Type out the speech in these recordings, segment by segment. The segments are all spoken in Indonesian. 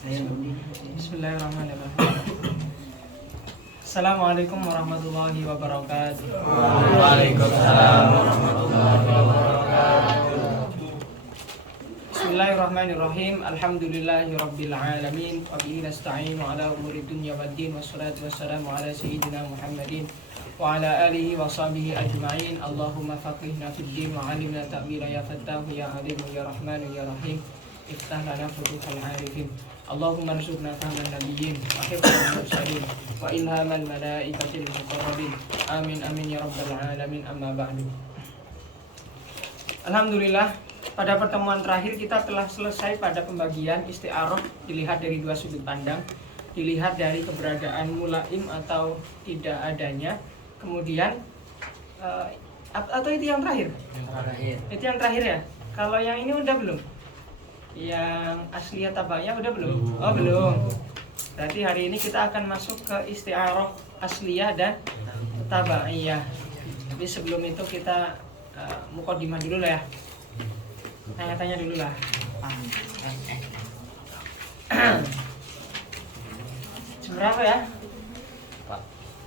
Bismillahirrahmanirrahim. Assalamualaikum warahmatullahi wabarakatuh. Waalaikumsalam warahmatullahi wabarakatuh. Bismillahirrahmanirrahim. Alhamdulillahirabbil alamin wa bihi nasta'inu ala umuri dunya waddin wassalatu wassalamu ala sayyidina Muhammadin wa ala alihi wa sahbihi ajma'in. Allahumma faqihna fid din wa 'allimna ta'wila ya fattahu ya 'alimu ya rahmanu ya rahim. Iftah lana futuhal 'arifin. Allahumma rzuqna fahman nabiyyin wa hifdzal mursalin wa ilhamal malaikatil muqarrabin. Amin amin ya rabbal alamin. Amma ba'du. Alhamdulillah, pada pertemuan terakhir kita telah selesai pada pembagian isti'arah dilihat dari dua sudut pandang. Dilihat dari keberadaan mulaim atau tidak adanya. Kemudian atau itu yang terakhir? Itu yang terakhir ya? Kalau yang ini udah belum? Yang asliyah tabaknya udah belum? Oh belum. Berarti hari ini kita akan masuk ke isti'arah asliyah dan tabaiyah. Tapi sebelum itu kita muqaddimah dulu lah ya. Tanya-tanya dulu lah. Jam berapa ya?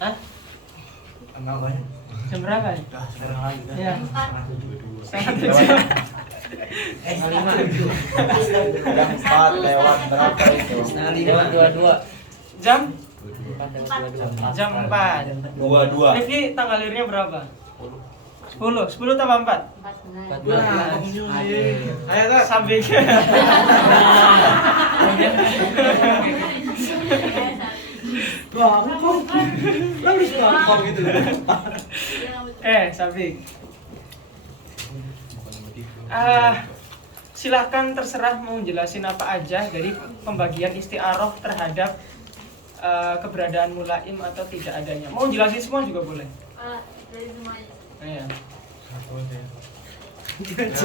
Hah? Jam berapa ya? Ya. Setengah 7. Jam 4 lewat berapa itu? Jam 22. Jam 4. 4. Rifki tanggal lahirnya berapa? 10 tambah 4. 14. Ayo tak sampai. Sabik. Silahkan terserah mau jelasin apa aja dari pembagian isti'arah terhadap keberadaan mulaim atau tidak adanya. Mau jelasin semua juga boleh. Dari semuanya. Iya.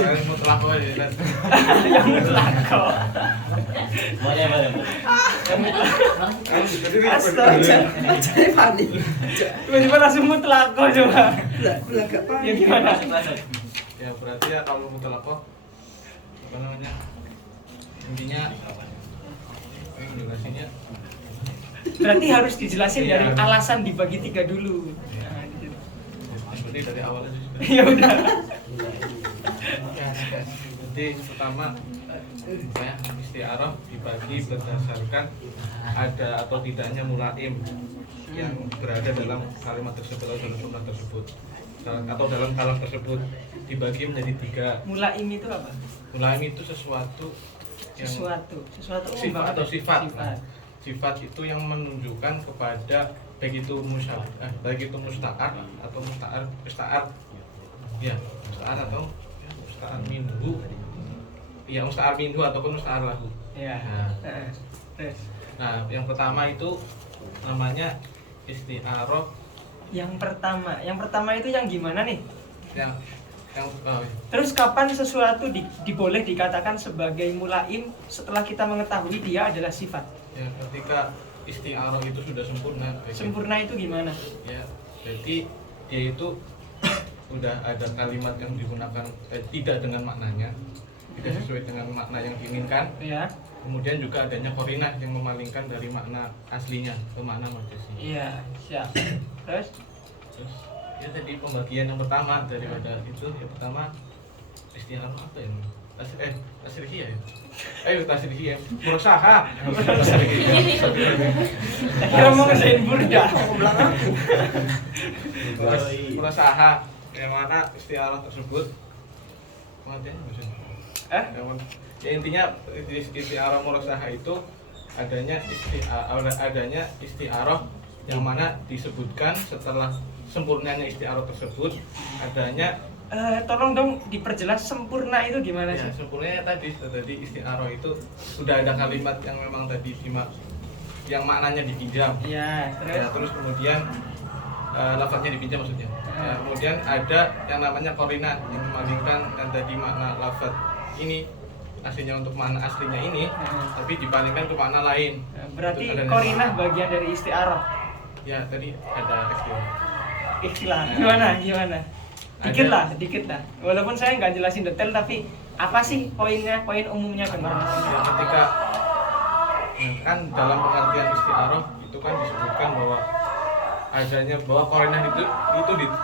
Yang mutlak aja. Yang mutlak kok. Astaga. Jadi panik. Tiba-tiba langsung mutlak kok coba. Ya gimana? Ya berarti ya kalau mutlak kok apa namanya? Intinya jelasinnya Berarti harus dijelasin dari alasan dibagi 3 dulu. seperti dari awal aja sudah. Ya udah. Jadi pertama ya, isti'arah dibagi berdasarkan ada atau tidaknya mulaim yang berada dalam kalimat tersebut atau dalam jumlah tersebut atau dalam kalam tersebut, dibagi menjadi 3. Mulaim itu apa? Mulaim itu sesuatu yang Sesuatu sifat atau sifat. Sifat. Sifat itu yang menunjukkan kepada baik itu musta'ar atau musta'ar ya, musta'ar atau musta'ar minhu ya, musta'ar minhu ataupun musta'ar lahu Ya. nah yang pertama itu namanya isti'arah. Yang pertama itu yang gimana nih? yang Terus kapan sesuatu diboleh dikatakan sebagai mulaim setelah kita mengetahui dia adalah sifat? ya, ketika isti'arah itu sudah sempurna. Sempurna itu gimana? Ya, jadi dia itu udah ada kalimat yang digunakan tidak dengan maknanya, tidak sesuai dengan makna yang diinginkan. Ya. Kemudian juga adanya korinah yang memalingkan dari makna aslinya ke makna majazi. Iya, siap. Terus Ya tadi pembagian yang pertama daripada itu, yang pertama isti'arah apa ya? Tasrihiyah ya? Tasrihiyah, murosaha. kira mau ngesain burda. Murosaha yang mana isti'arah tersebut pengertiannya maksudnya? Ya intinya isti'arah murosaha itu adanya isti'arah yang mana disebutkan setelah sempurnanya isti'arah tersebut adanya. Tolong dong diperjelas sempurna itu gimana Ya, sih? sempurnanya tadi isti'arah itu sudah ada kalimat yang memang tadi yang maknanya dipinjam. Iya, Ya, terus kemudian lafadznya dipinjam maksudnya. Ya, kemudian ada yang namanya korinah yang memalingkan dan tadi makna lafadz ini aslinya untuk makna aslinya ini, tapi dipalingkan ke makna lain. Berarti Terus ada korinah bagian dari isti'arah. Ya, tadi ada istilah. Ikhlas. Gimana? Dikit lah. Walaupun saya nggak jelasin detail, tapi apa sih poinnya, poin umumnya kemarin? Ya, ketika Nah, kan dalam pengertian isti'arah itu kan disebutkan bahwa korinah itu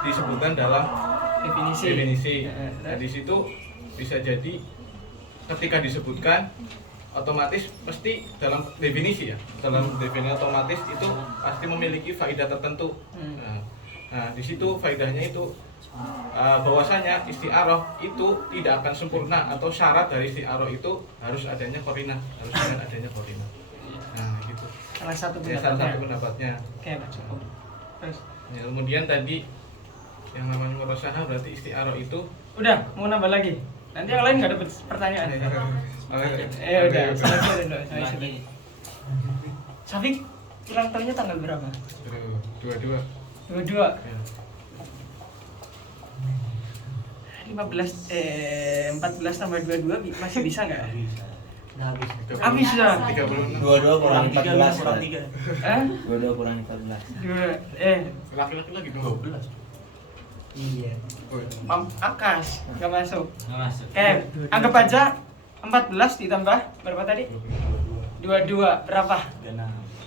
disebutkan dalam definisi. Nah, di situ bisa jadi ketika disebutkan otomatis pasti dalam definisi ya. Dalam definisi otomatis itu pasti memiliki faedah tertentu. Nah, di situ faedahnya itu bahwasanya isti'arah itu tidak akan sempurna atau syarat dari isti'arah itu harus adanya qarinah, harus dengan adanya qarinah. Nah, gitu. Salah satu Salah satu pendapatnya. Oke, Pak, cukup. Terus Ya, kemudian tadi yang namanya murasahah berarti isti'arah itu udah mau nambah lagi. Nanti yang lain nggak dapat pertanyaan. Udah, selesai dulu. Syafiq, ulang tahunnya tanggal berapa? 22. 22. Ya. 14 tambah 22 masih bisa nggak? Udah habis. Habis sudah. 36. 22 kurang 14 kurang 3. 22 kurang 14. Laki-laki lagi 12. Iya. Akas nggak masuk. Nggak masuk. Oke, anggap aja 14 ditambah berapa tadi? 22 berapa?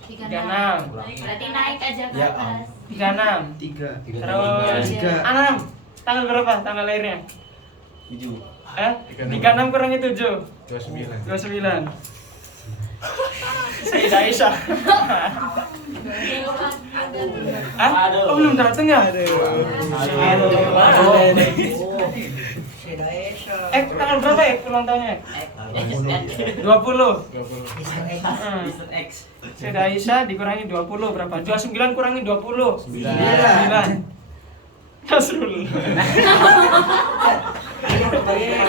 36. Berarti naik aja ke Ya, atas. 36. 3. Terus 6. Tanggal berapa? Tanggal lahirnya? 7. 36 kurangi 7. 29. 29. Sayyidah Aisyah. Oh, belum datang ya? Tanggal berapa ya ulang tahunnya? 20. Sayyidah Aisyah dikurangi 20 berapa? 29 kurangi 20. 9. Nasrul. Bukannya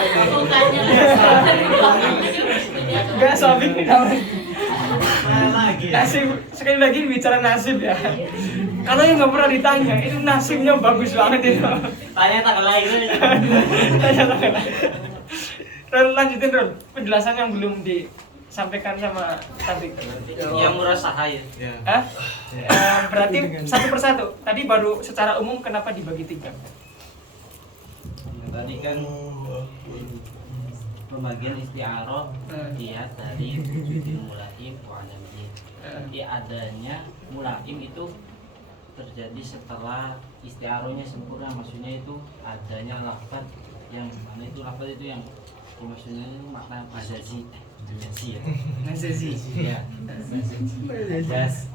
Enggak Syafiq nasib, sekali lagi bicara nasib ya. Kalau yang nggak pernah ditanya, itu nasibnya bagus banget itu. Tanya tanggal lahir. Tanya tanggal lahir. Rol, lanjutin Rol, penjelasan yang belum disampaikan sama Syafiq. Yang murasahah ya. Ya. Berarti satu persatu. Tadi baru secara umum kenapa dibagi 3? Tadi kan pembagian isti'arah dilihat dari wujudil mulaim wa adamihi. Jadi adanya mulaim itu terjadi setelah isti'arahnya sempurna, maksudnya itu adanya lafaz yang mana itu lafaz itu yang maksudnya itu makna majazi ya. Majazi. Ya. Majaz.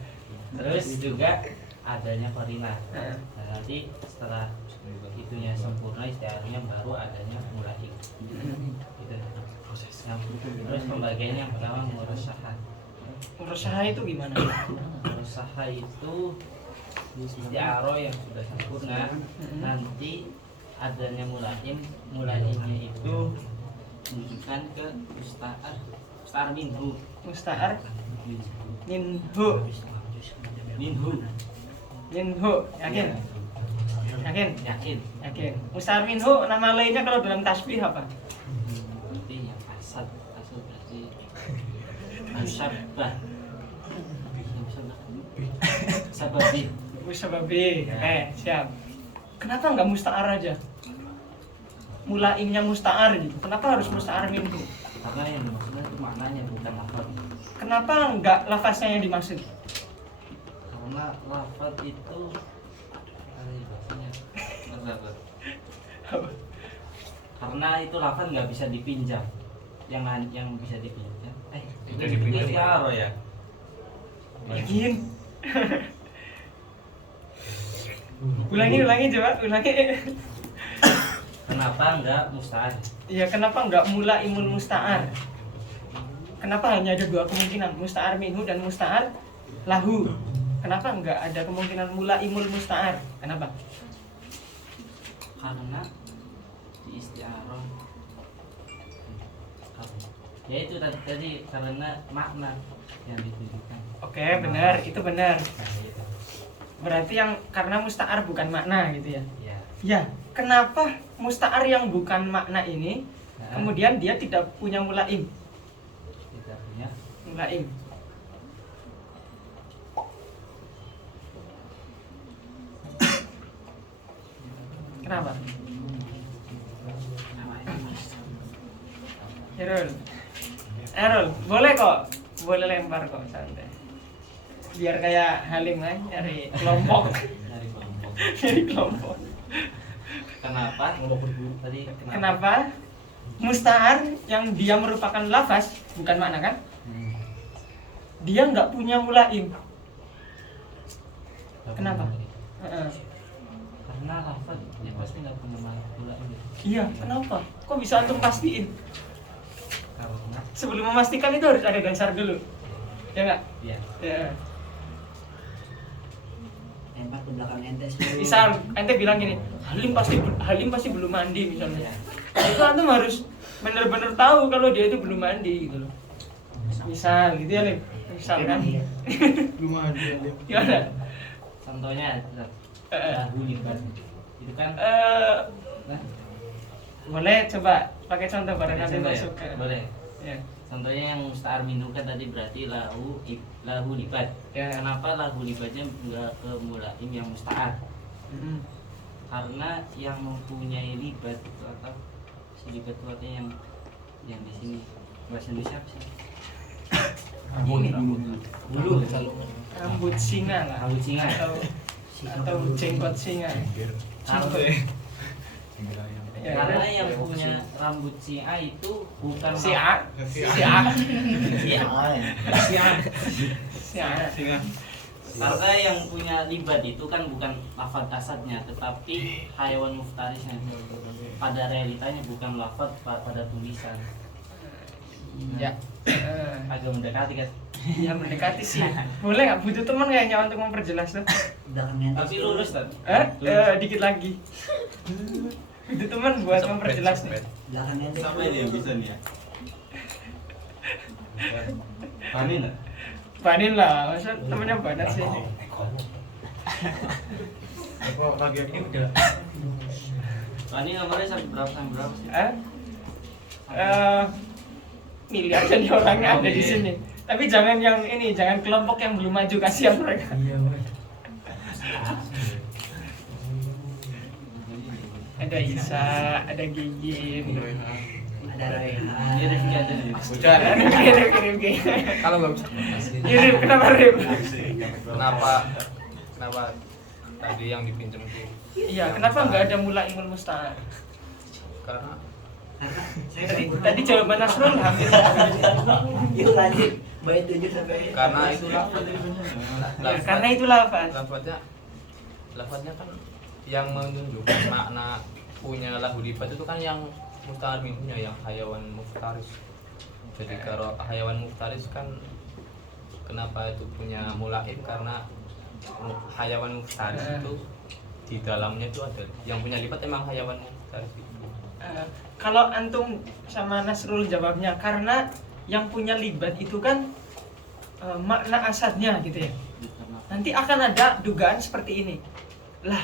Terus juga adanya qarinah. Nah, nanti setelah itunya sempurna isti'arahnya baru adanya mulaim. Gitu. Terus pembagian yang pertama murasahah. Murasahah itu gimana? Murasahah itu isti'arah yang sudah sempurna, nanti adanya mulaimnya itu menunjukkan ke musta'ar minhu. Musta'ar minhu. Yakin? Yakin. Musta'ar minhu nama lainnya kalau dalam tasbih apa? Berarti yang asal berarti musabbah. Sababi. Musababi. Siap. Kenapa nggak musta'ar aja? Mulaimnya musta'ar gitu. Kenapa harus musta'ar minhu? Karena yang maksudnya itu maknanya bukan lafaz. Kenapa nggak lafaznya yang dimaksud? Karena lafaz itu bahasanya karena itu lafaz nggak bisa dipinjam. Yang bisa dipinjam Bisa dipinjam. isti'arah ya. Yakin? ulangi coba. Kenapa enggak musta'ar? Iya, kenapa nggak mulaimul musta'ar? Kenapa hanya ada 2 kemungkinan, musta'ar minhu dan musta'ar lahu? Kenapa nggak ada kemungkinan mulaimul musta'ar? Kenapa? Karena di isti'arah ya itu tadi karena makna yang ditunjukkan. Oke, benar, itu benar. Nah, itu. Berarti yang karena musta'ar bukan makna gitu ya? Ya. Ya, kenapa musta'ar yang bukan makna ini kemudian dia tidak punya mulaim? Tidak punya. Mulaim. Kenapa? Errol, boleh kok Boleh lempar kok, santai. Biar kayak Halim kan, nyari kelompok. Dari kelompok. Nyari kelompok. Kenapa? Tadi Kenapa? Musta'ar yang dia merupakan lafaz, bukan makna kan? Dia nggak punya mulaim. Kenapa? Heeh. Karena lafaz ya pasti nggak punya mulaim. Iya, kenapa? Kok bisa antum pastiin? Karena Sebelum memastikan itu harus ada dasar dulu. Ya nggak? ya Ya. Lempar ke belakang ente. Misal ente bilang gini, Halim pasti belum mandi misalnya. Nah, itu antum harus benar-benar tahu kalau dia itu belum mandi gitu loh. Misal gitu ya, Lim. Misal kan. Belum ada Gimana? contohnya Eh. lahu libat itu kan Boleh coba pakai contoh barangkali contoh ya? masuk. Boleh. Ya. Contohnya yang musta'ar minhu kan tadi berarti lahu libat. Ya. Kenapa lahu libatnya enggak ke mulaim yang musta'ar? Mm-mm. Karena yang mempunyai libat itu atau si libat itu artinya yang di sini bahasa Indonesia apa sih? Bulu. Rambut singa lah. Rambut singa. Atau jenggot singa. Ya, Karena yang punya rambut singa itu bukan si A. Karena yang punya libat itu kan bukan lafaz asadnya, tetapi hayawan muftarisnya. Pada realitanya bukan lafaz pada tulisan. Ya. Agak mendekati kan. Ya mendekati sih. Boleh nggak? Butuh teman kayaknya untuk memperjelas tuh. Belakang ente. Tapi lurus kan? Dikit lagi. Butuh teman buat memperjelas nih. Belakang ente. Sama ini yang bisa nih ya. Panin lah. Banin lah, masa temennya banyak sih. Kok lagi ini udah Ini nomornya sampai berapa sih? Milih aja nih orangnya ada di sini. Tapi jangan yang ini, jangan kelompok yang belum maju, kasihan mereka. Ada Isa, ada Gigi, Ada Raihan. Ini Rifki aja nih. hujan. Rifki. Kalau nggak bisa. Rif, kenapa Rif? Kenapa tadi yang dipinjam itu? Iya, kenapa nggak ada mulaimul musta'ar? Karena Tadi jawaban Nasrul hampir. Yuk lanjut. Bait 7 sampai. karena itu Ya, karena itu lafaz. lafadznya kan yang menunjukkan makna punya lahu libat itu kan yang musta'ar minhunya, yang hayawan muftaris. Jadi kalau hayawan muftaris kan kenapa itu punya mulaim, karena hayawan muftaris itu di dalamnya itu ada yang punya libat, emang hayawan muftaris itu. Kalau antum sama Nasrul jawabnya karena yang punya libat itu kan makna asadnya gitu ya. Nanti akan ada dugaan seperti ini. Lah,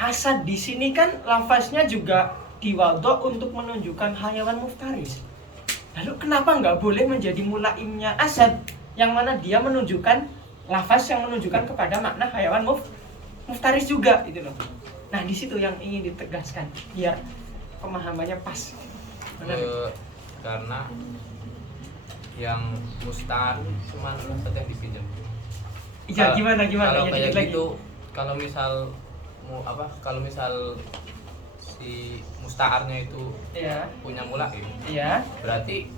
asad di sini kan lafaznya juga diwadok untuk menunjukkan hayawan muftaris. Lalu kenapa nggak boleh menjadi mulaimnya asad yang mana dia menunjukkan lafaz yang menunjukkan kepada makna hayawan muftaris juga gitu loh. Nah, di situ yang ingin ditegaskan biar pemahamannya pas. Benar. Karena yang musta'ar cuma lafaz yang dipinjam. Iya, gimana Kalau ya, kayak dikit lagi. gitu, kalau misal si musta'arnya itu Iya, punya mulaim, iya. berarti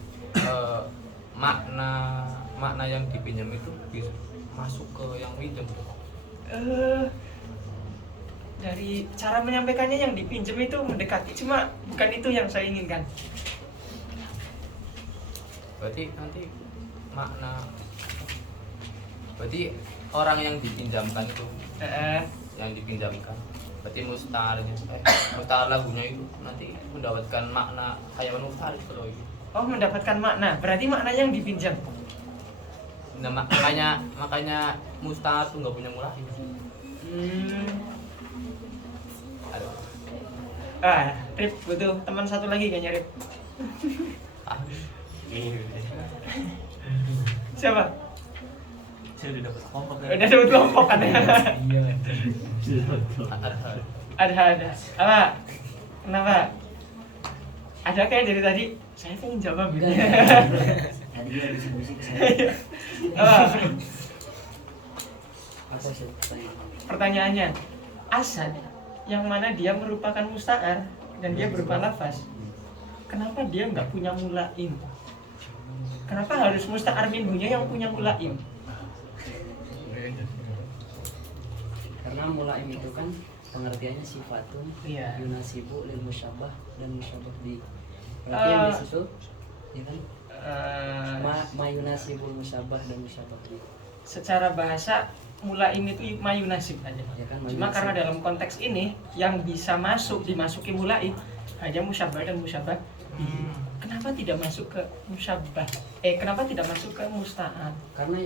makna yang dipinjam itu bisa masuk ke yang pinjam. Dari cara menyampaikannya yang dipinjam itu mendekati, cuma bukan itu yang saya inginkan. Berarti orang yang dipinjamkan itu, berarti musta'ar lagunya itu nanti mendapatkan makna hayawan muftaris kalau itu. Oh, mendapatkan makna. Berarti makna yang dipinjam. Nah, makanya musta'ar tuh nggak punya mulaim. Rip, butuh teman satu lagi kayaknya, Rip. Siapa? Saya udah dapat kelompok. Udah dapat kelompok kan ya? Ada. Apa? Kenapa? Ada kayak dari tadi. Saya pengen jawab. Tadi dia bisik-bisik ke saya. Ah, Apa sih pertanyaan? pertanyaannya, asad yang mana dia merupakan musta'ar dan dia berupa lafaz, kenapa dia nggak punya mulaim? Kenapa harus musta'ar minhunya yang punya mulaim? Karena mulaim itu kan pengertiannya sifatun Iya. yunasibu lil musyabbah dan musyabbah bi. Berarti yang di situ ya kan ma yunasibul musyabbah dan musyabbah bi. Secara bahasa mulaim itu mayunasib aja. Ya kan, Cuma mayunasib. karena dalam konteks ini yang bisa dimasuki mulaim hanya musyabbah dan musyabbah. Kenapa tidak masuk ke musyabbah? Kenapa tidak masuk ke musta'ar? Karena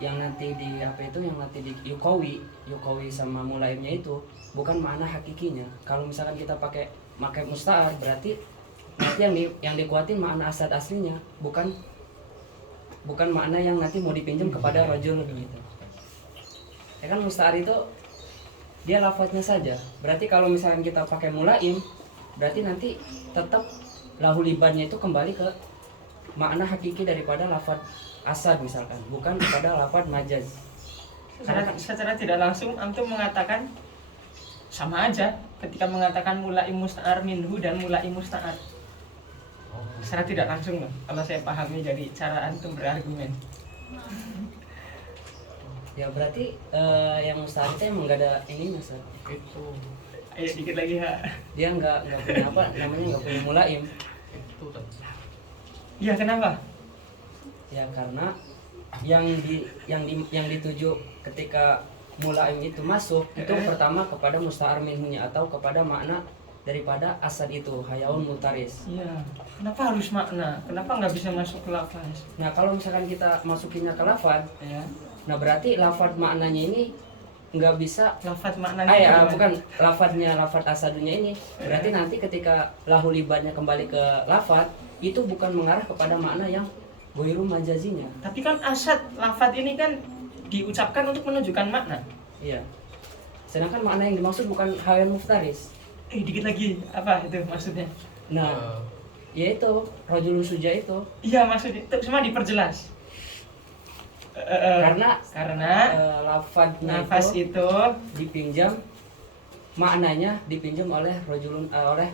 yang nanti di apa itu yang nanti di yukawi sama mulaimnya itu bukan makna hakikinya. Kalau misalkan kita pakai musta'ar berarti nanti yang dikuatin makna asad aslinya, bukan makna yang nanti mau dipinjam kepada rajul gitu. Ya kan musta'ar itu dia lafadznya saja. Berarti kalau misalkan kita pakai mulaim berarti nanti tetap lahulibannya itu kembali ke makna hakiki daripada lafadz asad misalkan, bukan kepada lafadz majaz. Secara tidak langsung antum mengatakan sama aja ketika mengatakan mulaim musta'ar minhu dan mulaim musta'ar. Secara tidak langsung loh, kalau saya pahami dari cara antum berargumen. Ya berarti yang musta'ar itu emang gak ada ini mas. Itu Ayo dikit lagi ya. Dia nggak punya apa namanya, nggak punya mulaim. itu tadi. Ya kenapa? Ya karena yang dituju ketika mulaim itu masuk itu pertama kepada musta'ar minhunya atau kepada makna daripada asad itu hayaun mutaris. Iya. Kenapa harus makna? Kenapa nggak bisa masuk ke lafaz? Nah kalau misalkan kita masukinnya ke lafad, Ya. nah berarti lafad maknanya ini nggak bisa. Lafaz maknanya. Ya gimana? bukan lafadnya, lafad asadunya ini berarti nanti ketika lahulibannya kembali ke lafad itu bukan mengarah kepada makna yang goiru majazinya. Tapi kan asad lafaz ini kan diucapkan untuk menunjukkan makna. Iya. Sedangkan makna yang dimaksud bukan hayaun muftaris. Dikit lagi apa itu maksudnya? Nah, yaitu rajulun suja itu Iya maksudnya itu cuma diperjelas. karena Karena lafadznya nafas itu itu dipinjam, maknanya dipinjam oleh rajulun oleh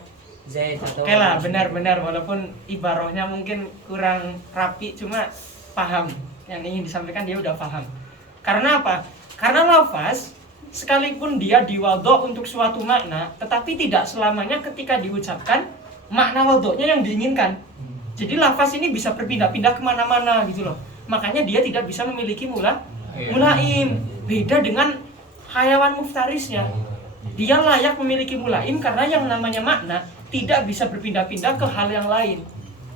Zaid atau oke lah, benar-benar walaupun ibarahnya mungkin kurang rapi, cuma paham yang ingin disampaikan, dia udah paham. Karena apa? Karena lafaz sekalipun dia diwadok untuk suatu makna, tetapi tidak selamanya ketika diucapkan makna wadoknya yang diinginkan. Jadi lafaz ini bisa berpindah-pindah kemana-mana gitu loh. Makanya dia tidak bisa memiliki mulaim. Beda dengan hayawan muftarisnya. Dia layak memiliki mulaim karena yang namanya makna tidak bisa berpindah-pindah ke hal yang lain.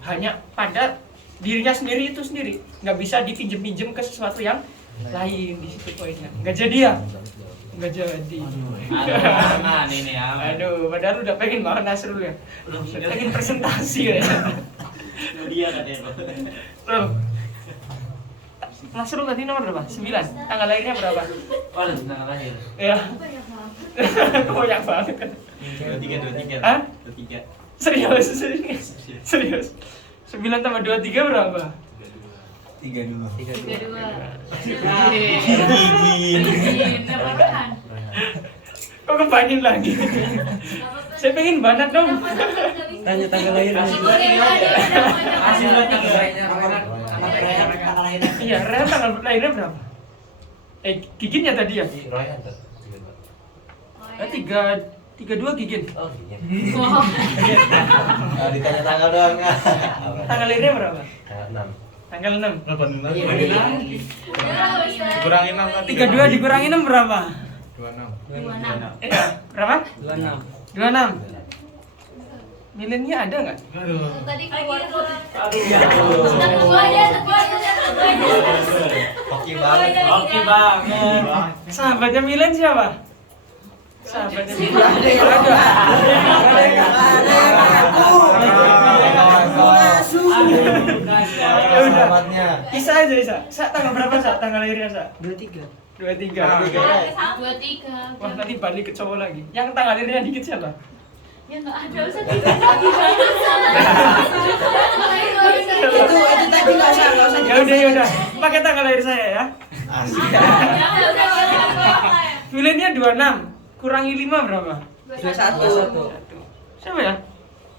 Hanya pada dirinya sendiri itu sendiri. Nggak bisa dipinjem-pinjem ke sesuatu yang lain. Di situ poinnya. Nggak jadi ya? Nggak jadi. Aman ini ya. Aduh, padahal udah pengen banget Nasrul ya. Pengen presentasi ya. Dia katanya. Loh. Nasrul tadi nomor berapa? 9. Tanggal lahirnya berapa? Oh, tanggal lahir. Ya. Banyak banget kan. 23. Hah? 23. Serius. 9 tambah 23 berapa? 32. 32. Kok kebanin lagi? Saya pengen banget dong. tanya tanggal lahir. Iya, Rehan tanggal lahirnya berapa? Giginnya tadi ya? Oh, 32 gigin. Ditanya tanggal doang. Tanggal lahirnya berapa? 6. Tanggal 6. Kurangin 6 tadi. 32 dikurangi 6 berapa? 26. 26. Iya, berapa? 26. 26. Milennya ada nggak? Aduh. Tadi keluar tuh. Aduh. Oke banget. Oke banget. Sahabatnya Milen siapa? Sahabatnya Milen. Selamatnya. Isa aja Isa. Sa tanggal berapa Sa? Tanggal lahirnya Sa? 23. 23. 23. Wah nanti balik ke cowok lagi. Yang tanggal lahirnya dikit siapa? Ya nggak ada usah Itu tadi nggak usah. Ya udah. Pakai tanggal lahir saya ya. Asik. Milenial 26, kurangi 5 berapa? 21. Siapa ya?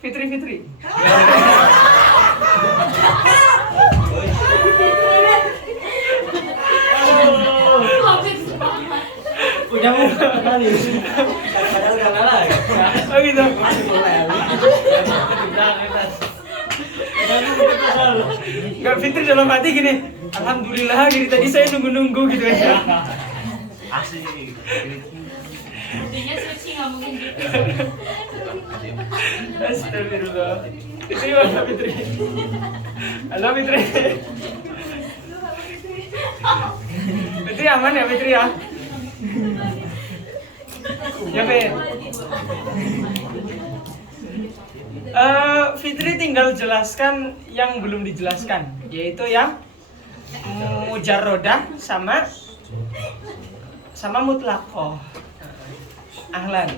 Fitri. Udah mau kembali. Padahal udah kalah. Oh gitu. Enggak, Fitri dalam hati gini. Alhamdulillah dari tadi saya nunggu gitu ya. Asik. Intinya suci nggak mungkin gitu. Astagfirullah. Fitri mana Fitri? Halo Fitri. Fitri aman ya Fitri ya? Ya Fit. Fitri tinggal jelaskan yang belum dijelaskan, yaitu yang mujarrodah sama mutlaqoh. Ahlan.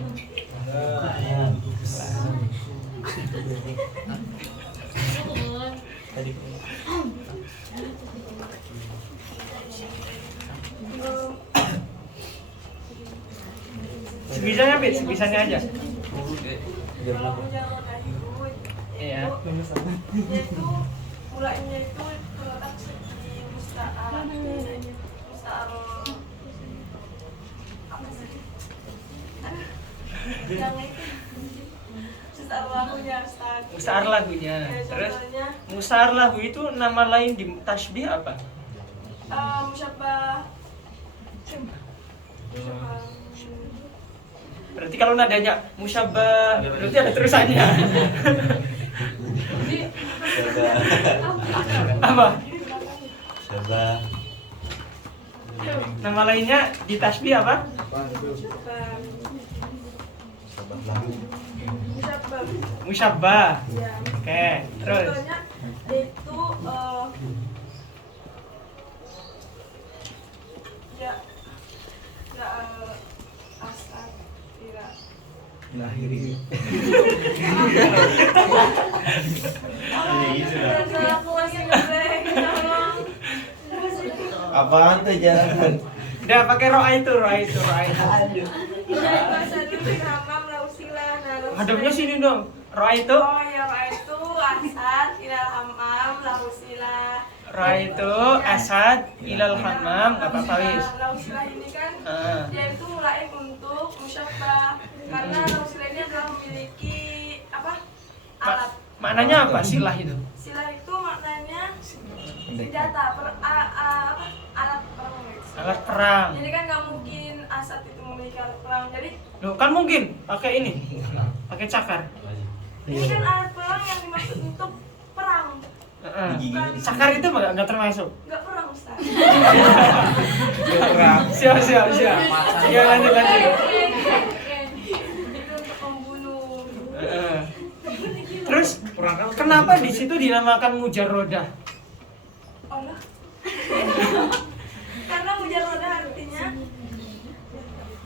Sebisanya Fit, sebisanya aja. Iya. Yaitu mulainya itu terletak di musta'ar apa sih? Yang itu musta'ar lahunya Ustaz. Musar lagunya. Ya, Terus contohnya musar lahu itu nama lain di tasbih apa? musyabbah. Berarti kalau nadanya musyabbah, berarti ada terusannya. Apa? Coba. Nama lainnya di tasbih apa? Sobat lahu. Musyabbah. Musyabbah. Ya. Oke, terus Contohnya itu asal tidak Lahiri. aku masih ngeblank, tolong. Apaan tuh jangan? udah pakai roa itu. Hadapnya sini dong. Roa itu, Oh ya, itu asad ilal hammam lahusila. roa itu asad ilal hammam, nggak apa-apa wis. Lahusila ini kan Ah. dia itu mulai untuk musyabbah karena lahusila ini adalah memiliki apa? Alat. Maknanya apa silah itu? Sila itu maknanya senjata, alat perang. Guys. Alat perang. Jadi kan nggak mungkin asad itu memiliki alat perang. Jadi Loh, kan mungkin pakai ini, pakai cakar. ini kan alat perang yang dimaksud untuk perang, Cakar itu nggak termasuk. nggak perang Ustaz. Siap. Ya lanjut. Itu untuk membunuh. Terus kenapa di situ dinamakan mujarrodah? Allah. Karena mujarrodah artinya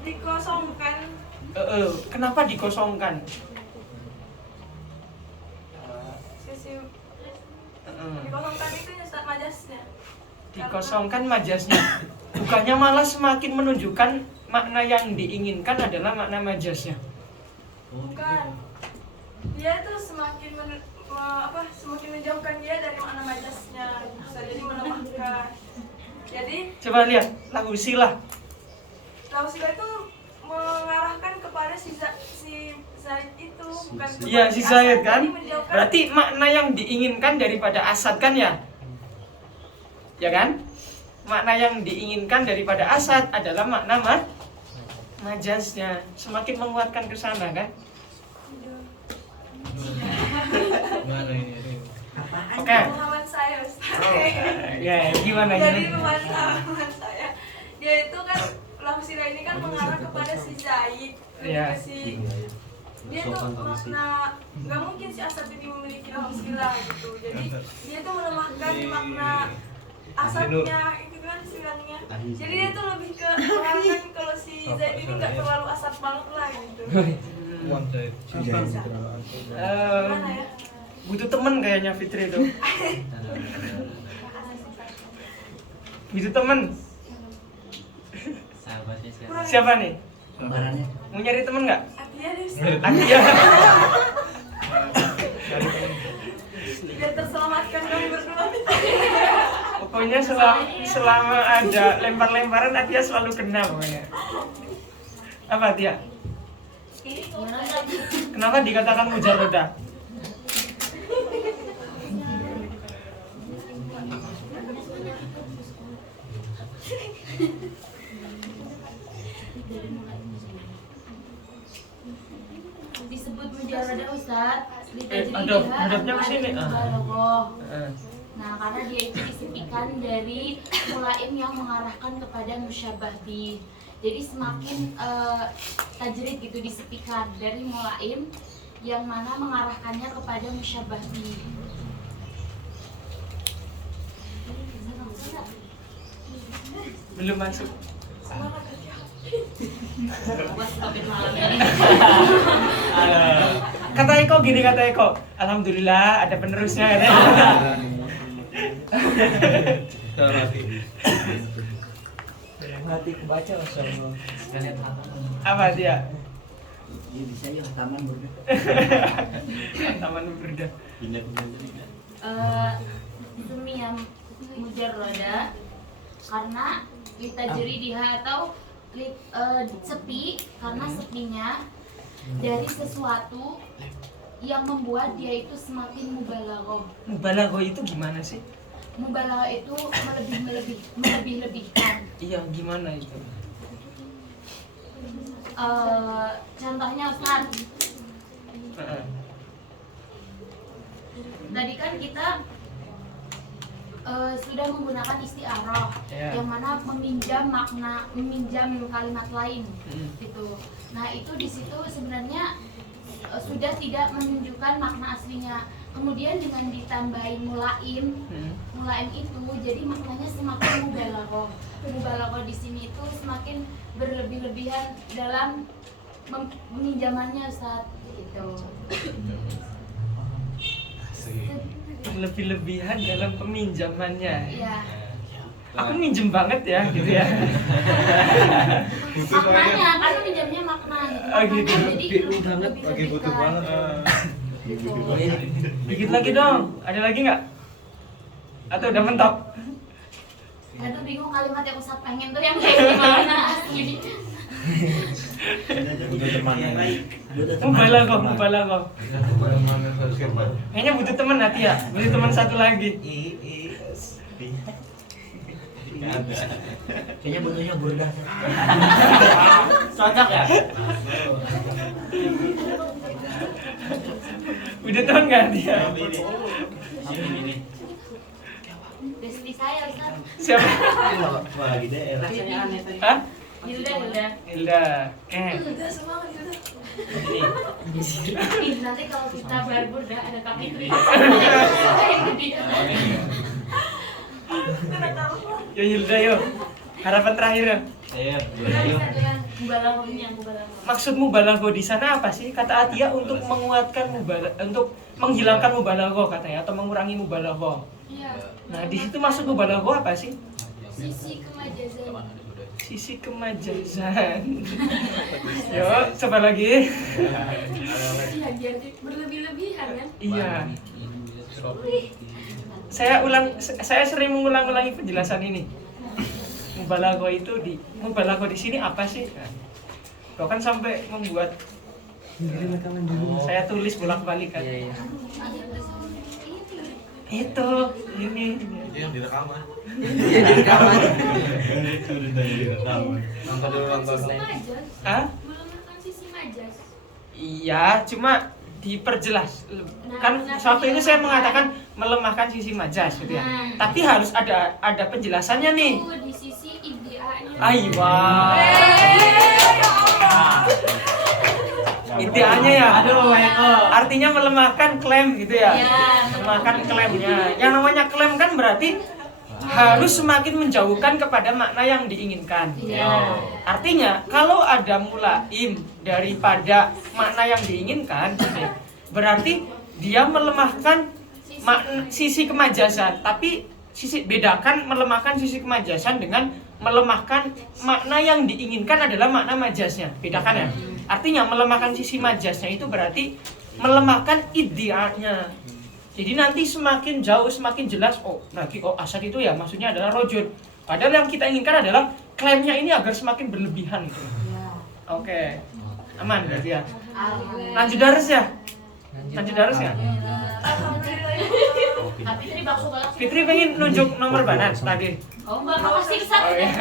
dikosongkan. Kenapa dikosongkan? Sisi dikosongkan itu Ustaz majasnya. Dikosongkan majasnya. Bukannya malah semakin menunjukkan makna yang diinginkan adalah makna majasnya. Bukan. Dia itu semakin semakin menjauhkan dia dari makna majasnya. Bisa jadi melemahkan. Jadi Coba lihat lagu silah. Lausila itu mengarahkan kepada si Zaid itu, bukan kepada Iya, si Zaid Asad. kan? Jadi menjauhkan. Berarti makna yang diinginkan daripada Asad kan ya? Ya kan? Makna yang diinginkan daripada Asad adalah makna majasnya. Semakin menguatkan ke sana kan? Mana ini? Oke. Pemahaman saya Ustaz. Ya, gimana Jadi ya? pemahaman saya, dia itu kan Lausila ini kan mengarah kepada si Zaid, Iya. si dia tuh makna nggak mungkin si Asad ini memiliki Lausila gitu. Jadi dia tuh melemahkan makna Asadnya itu kan silangnya. Jadi dia tuh lebih ke mengarahkan kalau si Zaid ini nggak terlalu Asad banget lah gitu. Wanjai. Mana ya? Butuh temen kayaknya Fitri itu. Butuh temen. Sahabatnya siapa? Siapa nih? Kembarannya. Mau nyari temen nggak? Atia deh. Atia. Biar terselamatkan kami berdua. Pokoknya selama ada lempar-lemparan Atia selalu kena pokoknya. Apa Atia? Kenapa dikatakan mujarodah? Disebut mujarodah Ustaz. Hadapnya ke sini. Nah, karena dia itu disipikan dari mulaim yang mengarahkan kepada musyabah bih. Jadi semakin tajrid gitu disipikan dari mulaim yang mana mengarahkannya kepada musyabah bih. Belum masuk. Buat topik malam ini. Kata Eko, alhamdulillah ada penerusnya katanya. Hati kebaca sama Apa dia? Iya bisa ya taman berdua. Taman Burda. Demi yang mujarroda karena litajri diha atau sepi karena sepinya dari sesuatu yang membuat dia itu semakin mubalaghah. Mubalaghah itu gimana sih? Mubalaghah itu melebih-lebihkan. Iya, gimana itu? Contohnya Ustaz, tadi kan kita sudah menggunakan isti'arah yang mana meminjam kalimat lain gitu. Nah itu di situ sebenarnya sudah tidak menunjukkan makna aslinya. Kemudian dengan ditambahin mulaim itu jadi maknanya semakin mubalaghah. Mubalaghah di sini itu semakin berlebih-lebihan dalam peminjamannya Ustaz gitu. Lebih-lebihan dalam peminjamannya. Iya. Aku minjem banget ya, gitu ya. Maknanya kan minjamnya makna gitu. Oh, gitu. Jadi Lagi butuh banget. Dikit lagi dong. Ada lagi nggak? Atau udah mentok? Aduh bingung kalimat yang Ustaz pengen tuh yang kayak gimana asli. Butuh teman yang baik. Mubalaghah. Kayaknya butuh teman nanti ya. Butuh teman satu lagi. Kayaknya butuhnya Burda. Cocok ya? Udah tahu nggak dia? Ini. Besti saya Ustaz. Siapa? Wah lagi DR. Rasanya aneh tadi. Hah? Hilda. Udah semangat gitu. Ih, nanti kalau kita berburda ada kaki itu. Yo Hilda yo. Harapan terakhir ya. Saya Mubalaghahnya. Maksud mubalaghah di sana apa sih? Kata Atia untuk menguatkan untuk menghilangkan mubalaghah katanya atau mengurangi mubalaghah. Iya. Nah, di situ maksud mubalaghah apa sih? Sisi kemajazan. Sisi kemajazan. Yo, coba lagi. Iya, biar berlebih-lebihan kan? Iya. Saya sering mengulang-ulangi penjelasan ini. Mubalaghah di sini apa sih? Kau kan sampai membuat saya tulis bolak-balik kan. Iya. Itu ini. Itu yang direkaman. Iya di rekaman. Nonton dulu nonton. Majaz. Hah? Melemahkan sisi majaz. Iya, cuma diperjelas. Kan waktu itu saya mengatakan melemahkan sisi majaz gitu ya. Tapi harus ada penjelasannya nih. Itu di sisi ideanya. Aywa. Ideanya ya. Aduh, Eko. Artinya melemahkan klaim gitu ya. Iya, Melemahkan klaimnya. Yang namanya klaim kan berarti harus semakin menjauhkan kepada makna yang diinginkan. Artinya kalau ada mulaim daripada makna yang diinginkan, berarti dia melemahkan sisi kemajasan. Tapi bedakan melemahkan sisi kemajasan dengan melemahkan makna yang diinginkan adalah makna majasnya. Bedakan ya. Artinya melemahkan sisi majasnya itu berarti melemahkan ideanya. Jadi nanti semakin jauh semakin jelas, berarti asad itu ya maksudnya adalah rojul. Padahal yang kita inginkan adalah klaimnya ini agar semakin berlebihan gitu. Oke. Aman berarti ya. Lanjut daras ya. Lanjut daras ya. Fitri pengen nunjuk nomor banat tadi. Mbak mau siksa. Iya.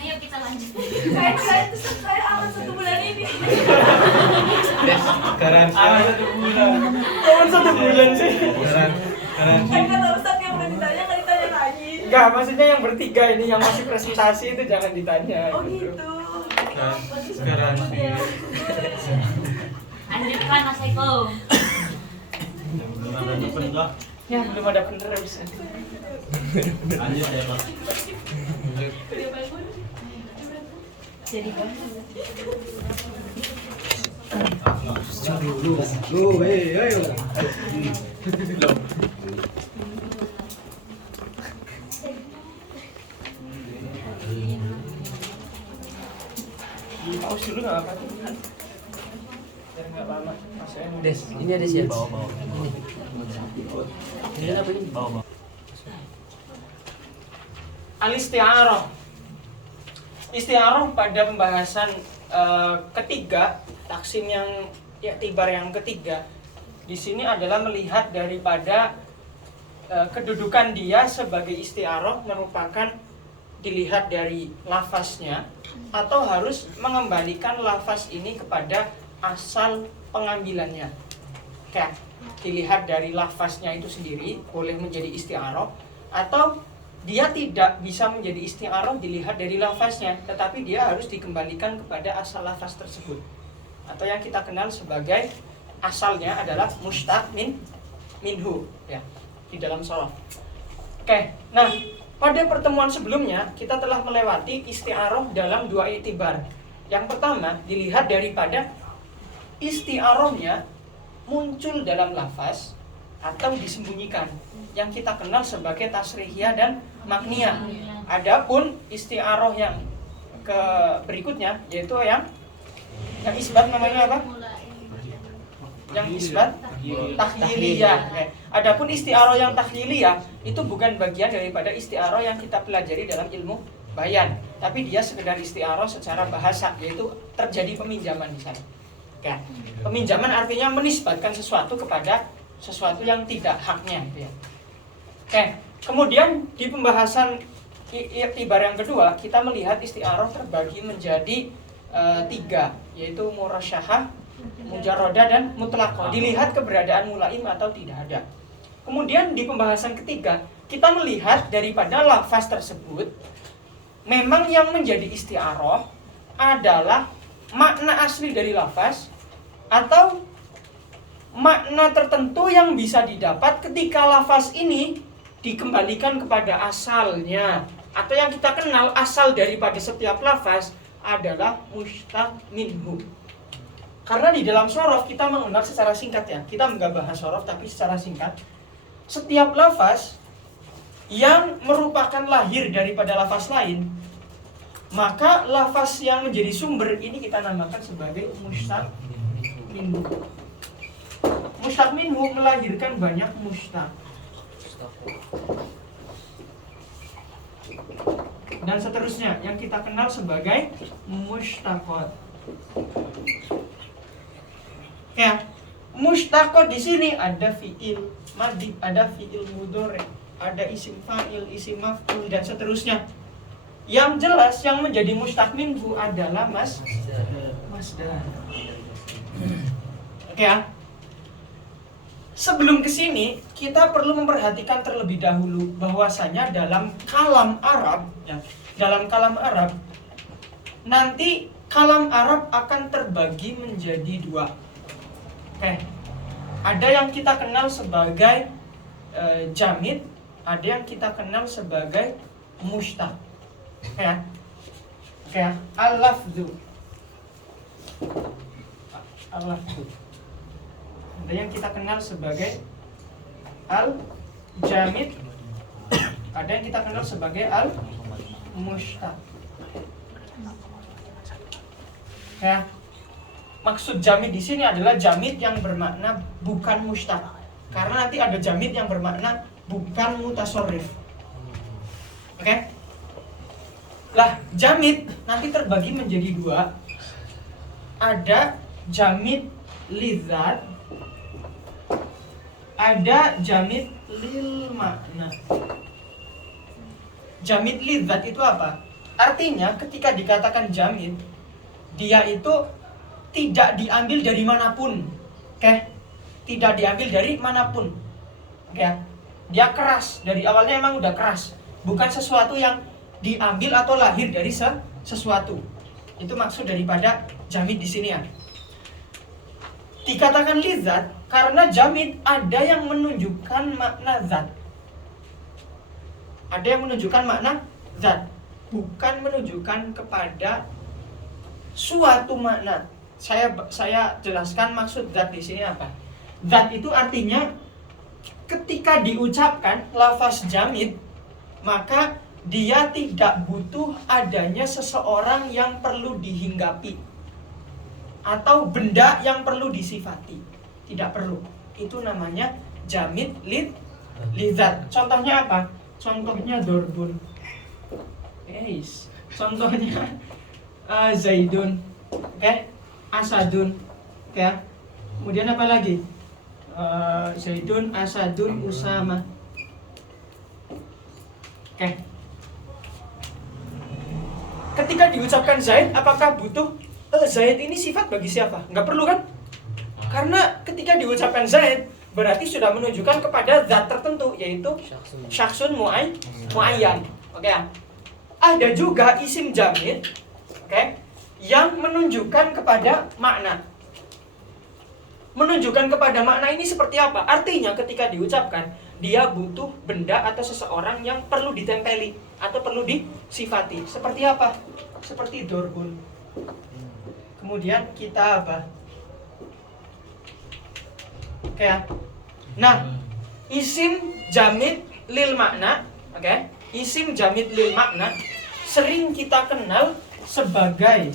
Ayo kita lanjut. Saya aman 1 bulan ini. Garansi. Kawan 1 bulan sih. Garansi. Kan kata Ustadz yang udah ditanya nggak ditanya lagi. Enggak, maksudnya yang bertiga ini yang masih presentasi itu jangan ditanya. Oh gitu. Garansi. Lanjutkan Mas Eko. Ya belum ada penerus. Lanjut ya Pak. Ayo. Paus dulu nggak apa-apa. Biar nggak lama. Des, ini ada siapa? Bawa. Ini apa ini? Bawa. Al-isti'arah. Isti'arah pada pembahasan ketiga, taksim yang i'tibar yang ketiga, di sini adalah melihat daripada kedudukan dia sebagai isti'arah merupakan dilihat dari lafaznya atau harus mengembalikan lafaz ini kepada asal pengambilannya. Oke, dilihat dari lafaznya itu sendiri boleh menjadi isti'arah atau dia tidak bisa menjadi isti'arah dilihat dari lafaznya, tetapi dia harus dikembalikan kepada asal lafaz tersebut. Atau yang kita kenal sebagai asalnya adalah mustaq minhu ya, di dalam shorof. Oke, nah pada pertemuan sebelumnya kita telah melewati isti'arah dalam 2 i'tibar. Yang pertama dilihat daripada isti'arahnya muncul dalam lafaz atau disembunyikan, yang kita kenal sebagai tasrihiyah dan makniyah. Adapun isti'arah yang berikutnya yaitu yang isbat namanya apa? Yang isbat tahliliyah. Adapun isti'arah yang tahliliyah itu bukan bagian daripada isti'arah yang kita pelajari dalam ilmu bayan, tapi dia sekedar isti'arah secara bahasa, yaitu terjadi peminjaman di sana. Oke. Peminjaman artinya menisbatkan sesuatu kepada sesuatu yang tidak haknya gitu ya. Oke, kemudian di pembahasan i'tibar yang kedua kita melihat isti'arah terbagi menjadi 3, yaitu murasyahah, mujarradah dan mutlaqah. Dilihat keberadaan mulaim atau tidak ada. Kemudian di pembahasan ketiga kita melihat daripada lafaz tersebut memang yang menjadi isti'arah adalah makna asli dari lafaz atau makna tertentu yang bisa didapat ketika lafaz ini dikembalikan kepada asalnya, atau yang kita kenal asal daripada setiap lafaz adalah mustaq minhu. Karena di dalam shorof kita mengenal secara singkat ya, kita nggak bahas shorof tapi secara singkat, setiap lafaz yang merupakan lahir daripada lafaz lain, maka lafaz yang menjadi sumber ini kita namakan sebagai mustaq minhu. Mustaq minhu melahirkan banyak mustaq. Dan seterusnya yang kita kenal sebagai mustaqot. Ya, mustaqot di sini ada fiil madhi, ada fiil mudhari, ada isim fa'il, isim maf'ul dan seterusnya. Yang jelas yang menjadi mustaq minhu adalah masdar. Oke ya. Sebelum kesini kita perlu memperhatikan terlebih dahulu bahwasanya dalam kalam Arab ya, dalam kalam Arab nanti kalam Arab akan terbagi menjadi 2. Oke. Ada yang kita kenal sebagai jamid, ada yang kita kenal sebagai mushtaq. Ya. Oke, al-lafzu. Al-lafzu. Ada yang kita kenal sebagai al-jamid. Ada yang kita kenal sebagai al-mushtaq. Ya. Maksud jamid di sini adalah jamid yang bermakna bukan mushtaq. Karena nanti ada jamid yang bermakna bukan mutasorrif. Oke? Lah, jamid nanti terbagi menjadi dua. Ada jamid lidzat, ada jamid lil makna. Jamid lidzat itu apa? Artinya ketika dikatakan jamid, dia itu tidak diambil dari manapun. Oke? Tidak diambil dari manapun. Oke? Dia keras, dari awalnya emang udah keras. Bukan sesuatu yang diambil atau lahir dari sesuatu. Itu maksud daripada jamid di sini ya. Dikatakan lidzat karena jamid ada yang menunjukkan makna zat. Ada yang menunjukkan makna zat, bukan menunjukkan kepada suatu makna. Saya jelaskan maksud zat di sini apa. Zat itu artinya ketika diucapkan lafaz jamid, maka dia tidak butuh adanya seseorang yang perlu dihinggapi atau benda yang perlu disifati. Tidak perlu. Itu namanya jamid lidzat. Contohnya apa? Contohnya dorbun. Guys, contohnya zaidun. Oke? Asadun. Oke? Kemudian apa lagi? Zaidun, asadun, usama. Oke. Ketika diucapkan Zaid, apakah butuh Zaid ini sifat bagi siapa? Nggak perlu kan? Karena ketika diucapkan Zaid, berarti sudah menunjukkan kepada zat tertentu, yaitu syakhsun muayyan. Oke ya? Ada juga isim jamid, oke, yang menunjukkan kepada makna. Menunjukkan kepada makna ini seperti apa? Artinya ketika diucapkan, dia butuh benda atau seseorang yang perlu ditempeli atau perlu disifati. Seperti apa? Seperti dorbun. Kemudian kita apa? Oke ya. Nah, isim jamid lil makna, oke? Isim jamid lil makna sering kita kenal sebagai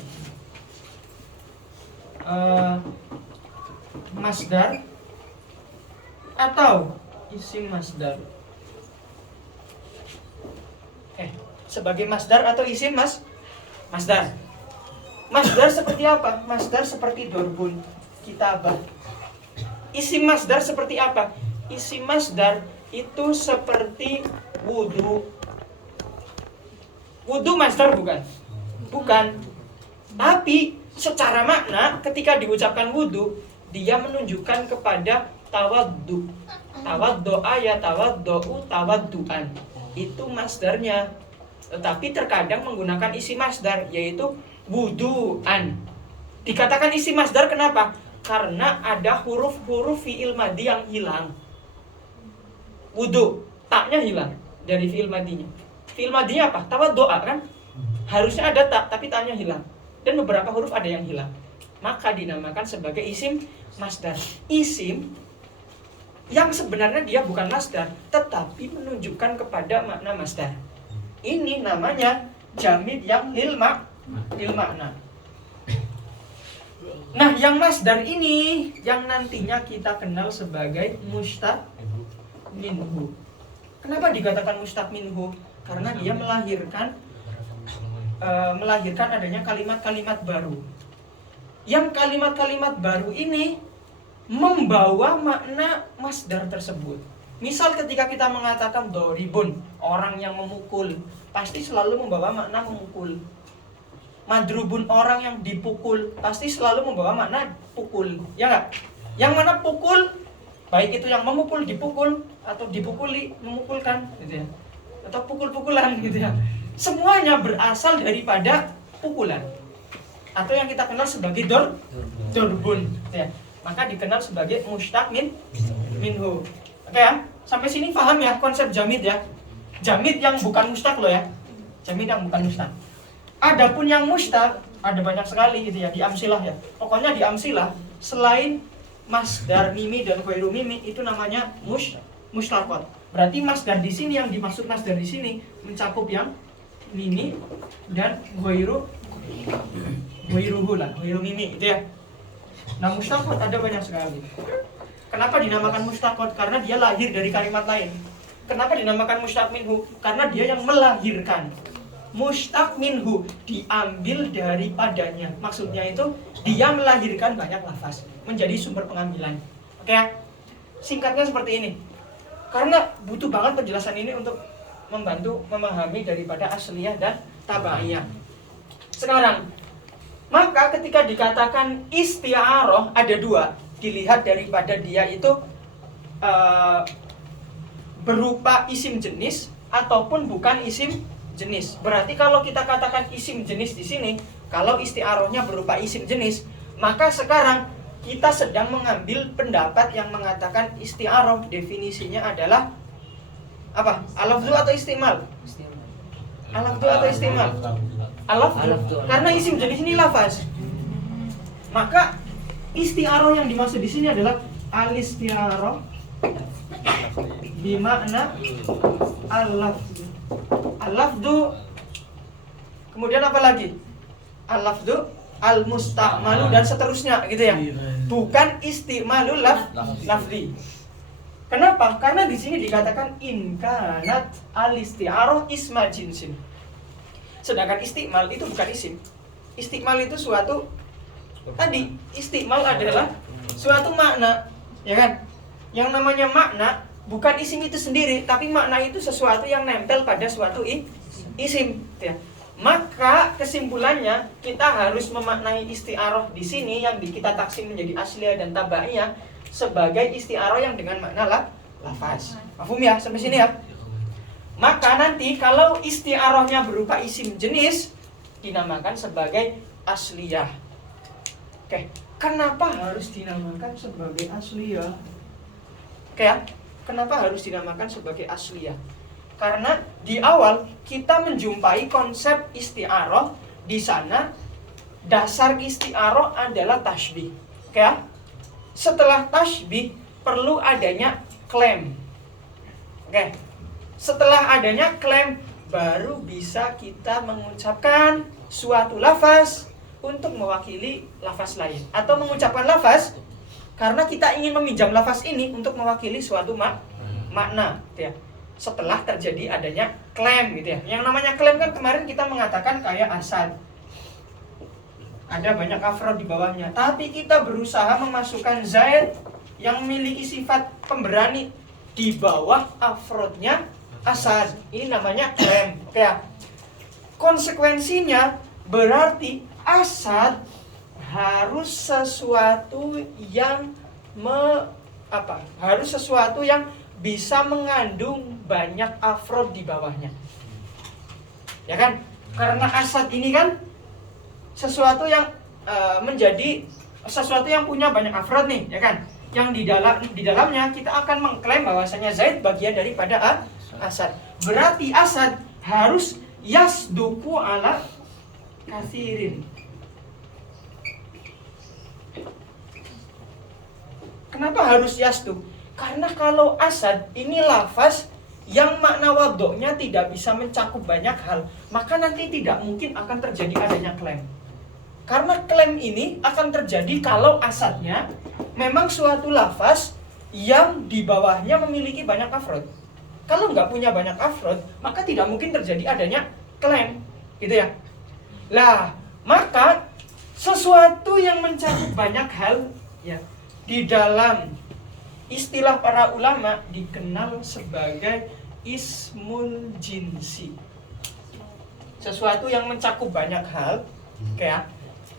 masdar atau isim masdar. Sebagai masdar atau isim masdar. Masdar seperti apa? Masdar seperti dorbun, kitabah. Isim masdar seperti apa? Isim masdar itu seperti wudu. Wudu masdar bukan? Bukan. Tapi secara makna ketika diucapkan wudu, dia menunjukkan kepada tawaddu. Tawaddu'a ya tawaddu'u tawaddu'an. Itu masdarnya. Tetapi terkadang menggunakan isim masdar, yaitu wudu'an. Dikatakan isim masdar kenapa? Karena ada huruf-huruf fi'il madhi yang hilang. Wudu, taknya hilang dari fi'il madhinya. Fi'il madhinya apa? Tawaddu'a kan? Harusnya ada tak, tapi taknya hilang. Dan beberapa huruf ada yang hilang. Maka dinamakan sebagai isim masdar. Isim yang sebenarnya dia bukan masdar, tetapi menunjukkan kepada makna masdar. Ini namanya jamid yang lil makna. Nah, yang masdar ini yang nantinya kita kenal sebagai mushtaq minhu. Kenapa dikatakan mushtaq minhu? Karena dia melahirkan adanya kalimat-kalimat baru. Yang kalimat-kalimat baru ini membawa makna masdar tersebut. Misal ketika kita mengatakan doribun, orang yang memukul, pasti selalu membawa makna memukul. Madrubun, orang yang dipukul, pasti selalu membawa makna pukul. Ya nggak? Yang mana pukul, baik itu yang memukul, dipukul, atau dipukuli, memukulkan, gitu ya. Atau pukul-pukulan, gitu ya. Semuanya berasal daripada pukulan. Atau yang kita kenal sebagai dorbun, gitu ya. Maka dikenal sebagai mushtaq minhu. Oke ya? Sampai sini paham ya konsep jamid ya? Jamid yang bukan mustaq loh ya. Jamid yang bukan mustaq. Adapun yang mustaq ada banyak sekali gitu ya di amsilah ya. Pokoknya di amsilah selain masdar mimi dan ghairu mimi itu namanya mushtaqat. Berarti masdar di sini yang dimaksud masdar di sini mencakup yang mimi dan ghairuhu lah, ghairu mimi gitu ya. Nah, mushtaqat ada banyak sekali. Kenapa dinamakan mushtaqat? Karena dia lahir dari kalimat lain. Kenapa dinamakan mushtaq minhu? Karena dia yang melahirkan. Mushtaq minhu diambil daripadanya. Maksudnya itu dia melahirkan banyak lafaz menjadi sumber pengambilan. Oke ya? Singkatnya seperti ini. Karena butuh banget penjelasan ini untuk membantu memahami daripada asliyah dan tabaiyah. Sekarang, maka ketika dikatakan isti'arah ada dua, dilihat daripada dia itu berupa isim jenis ataupun bukan isim jenis. Berarti kalau kita katakan isim jenis di sini, kalau isti'arahnya berupa isim jenis, maka sekarang kita sedang mengambil pendapat yang mengatakan isti'arah definisinya adalah apa? Al-lafdhu atau istimal? Al-lafdhu atau istimal? Al-lafdhu. Karena isim jenis ini lafaz. Maka isti'arah yang dimaksud di sini adalah al-isti'arah bimakna al-lafdhu. Al-lafdhu. Kemudian apa lagi? Al-lafdhu, al-musta'malu dan seterusnya gitu ya. Bukan istimalul lafzi. Kenapa? Karena di sini dikatakan in kanat al-isti'arah isma jinsin. Sedangkan istimal itu bukan isim. Istimal itu suatu tadi, istimal adalah suatu makna, ya kan? Yang namanya makna bukan isim itu sendiri, tapi makna itu sesuatu yang nempel pada suatu isim, ya. Maka kesimpulannya kita harus memaknai isti'arah di sini yang kita taksim menjadi asliyah dan tabaiyah sebagai isti'arah yang dengan makna lafaz. Paham ya sampai sini ya? Maka nanti kalau isti'arahnya berupa isim jenis dinamakan sebagai asliyah. Oke, kenapa harus dinamakan sebagai asliyah? Oke ya, kenapa harus dinamakan sebagai asliyah? Karena di awal kita menjumpai konsep isti'arah, di sana dasar isti'arah adalah tashbih. Oke ya? Setelah tashbih perlu adanya klaim. Oke. Setelah adanya klaim baru bisa kita mengucapkan suatu lafaz untuk mewakili lafaz lain, atau mengucapkan lafaz karena kita ingin meminjam lafaz ini untuk mewakili suatu makna, gitu ya. Setelah terjadi adanya klaim gitu ya. Yang namanya klaim kan kemarin kita mengatakan kayak asad. Ada banyak afrod di bawahnya, tapi kita berusaha memasukkan Zaid yang memiliki sifat pemberani di bawah afrodnya asad. Ini namanya klaim. Oke ya. Konsekuensinya berarti asad harus sesuatu yang harus sesuatu yang bisa mengandung banyak afrod di bawahnya. Ya kan? Karena asad ini kan sesuatu yang menjadi sesuatu yang punya banyak afrod nih, ya kan? Yang di dalamnya kita akan mengklaim bahwasanya Zaid bagian daripada asad. Berarti asad harus yasduku ala kathirin. Kenapa harus yasduk? Karena kalau asad ini lafaz yang makna wadoknya tidak bisa mencakup banyak hal, maka nanti tidak mungkin akan terjadi adanya klaim. Karena klaim ini akan terjadi kalau asadnya memang suatu lafaz yang di bawahnya memiliki banyak afrod. Kalau nggak punya banyak afrod, maka tidak mungkin terjadi adanya klaim, gitu ya. Lah, maka sesuatu yang mencakup banyak hal, ya, di dalam istilah para ulama dikenal sebagai ismul jinsi. Sesuatu yang mencakup banyak hal, kayak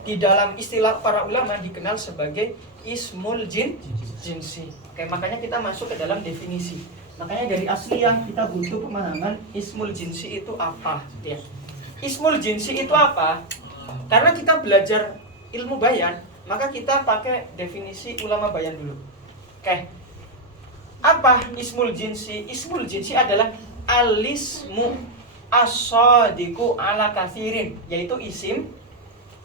di dalam istilah para ulama dikenal sebagai ismul jinsi. Oke, makanya kita masuk ke dalam definisi. Makanya dari asliyah kita butuh pemahaman ismul jinsi itu apa, ya. Ismul jinsi itu apa? Karena kita belajar ilmu bayan, maka kita pakai definisi ulama bayan dulu. Oke. Apa ismul jinsi? Ismul jinsi adalah alismu as-sadiqu ala kathirin, yaitu isim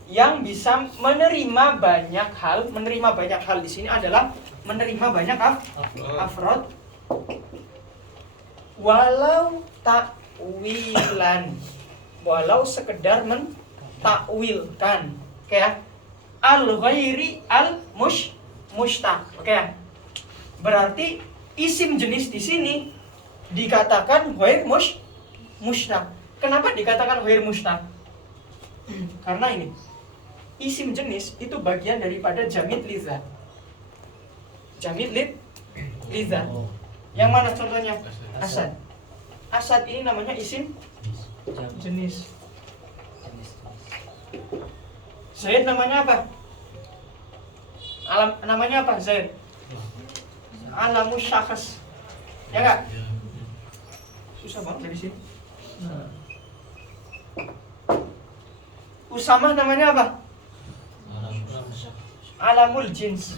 yang bisa menerima banyak hal. Menerima banyak hal di sini adalah menerima banyak afrod, walau takwilan, walau sekedar mentakwilkan. Oke ya. Al-ghairi al-mushtaq. Oke ya. Berarti isim jenis di sini dikatakan ghair mushtaq. Kenapa dikatakan ghair mushtaq? Karena ini isim jenis itu bagian daripada jamid lidzat. Jamid lidzat. Yang mana contohnya? Asad. Asad ini namanya isim jenis. Zaid namanya apa? Namanya apa Zaid? Alamus syakhs. Ya enggak? Susah banget dari sini. Usamah namanya apa? Alamul jins.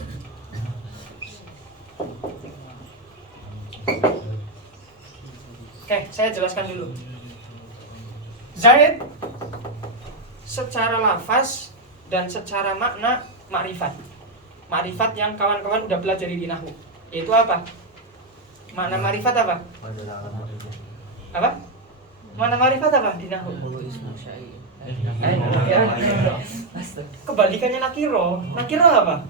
Oke, saya jelaskan dulu. Zaid secara lafaz dan secara makna makrifat. Makrifat yang kawan-kawan udah pelajari di nahwu. Yaitu apa? Makna makrifat apa? Apa? Makna makrifat apa di nahwu? Kebalikannya nakiro. Nakiro apa?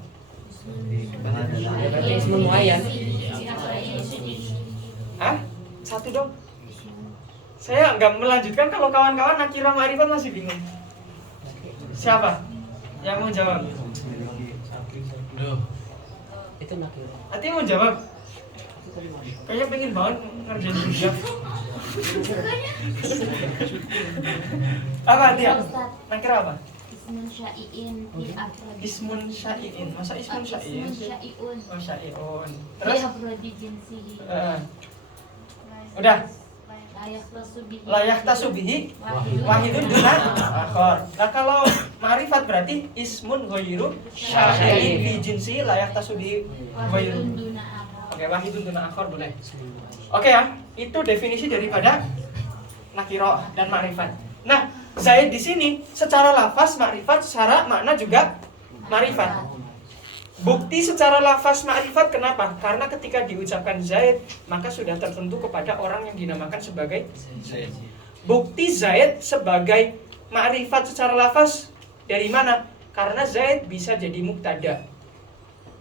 Ismun muayyan. Hah? Satu dong. Saya nggak melanjutkan kalau kawan-kawan nakiro makrifat masih bingung. Siapa yang mau jawab? Itu nakiro. Ati mau jawab? Kayaknya pengen banget ngerjain hijab. Apa dia? Nakiro apa? Ismun syai'in fil afrod. Ismun syai'in. Masa ismun syai'in? Ismun syai'un. Oh syai'un. Fi Terus? afrodi jinsihi. Udah. Layak tasu Layak tasubihi bihi wahidun duna akhor. Nah kalau ma'rifat berarti ismun ghairu syai'in fi jinsi layak tasubihi ghairu. wahidun duna akhar. Oke, wahidun duna akhor boleh. Oke ya, itu definisi daripada nakiro dan ma'rifat. Nah, Zaid di sini secara lafaz ma'rifat, secara makna juga ma'rifat. Bukti secara lafaz ma'rifat kenapa? Karena ketika diucapkan Zaid, maka sudah tertentu kepada orang yang dinamakan sebagai Zaid. Bukti Zaid sebagai ma'rifat secara lafaz dari mana? Karena Zaid bisa jadi mubtada,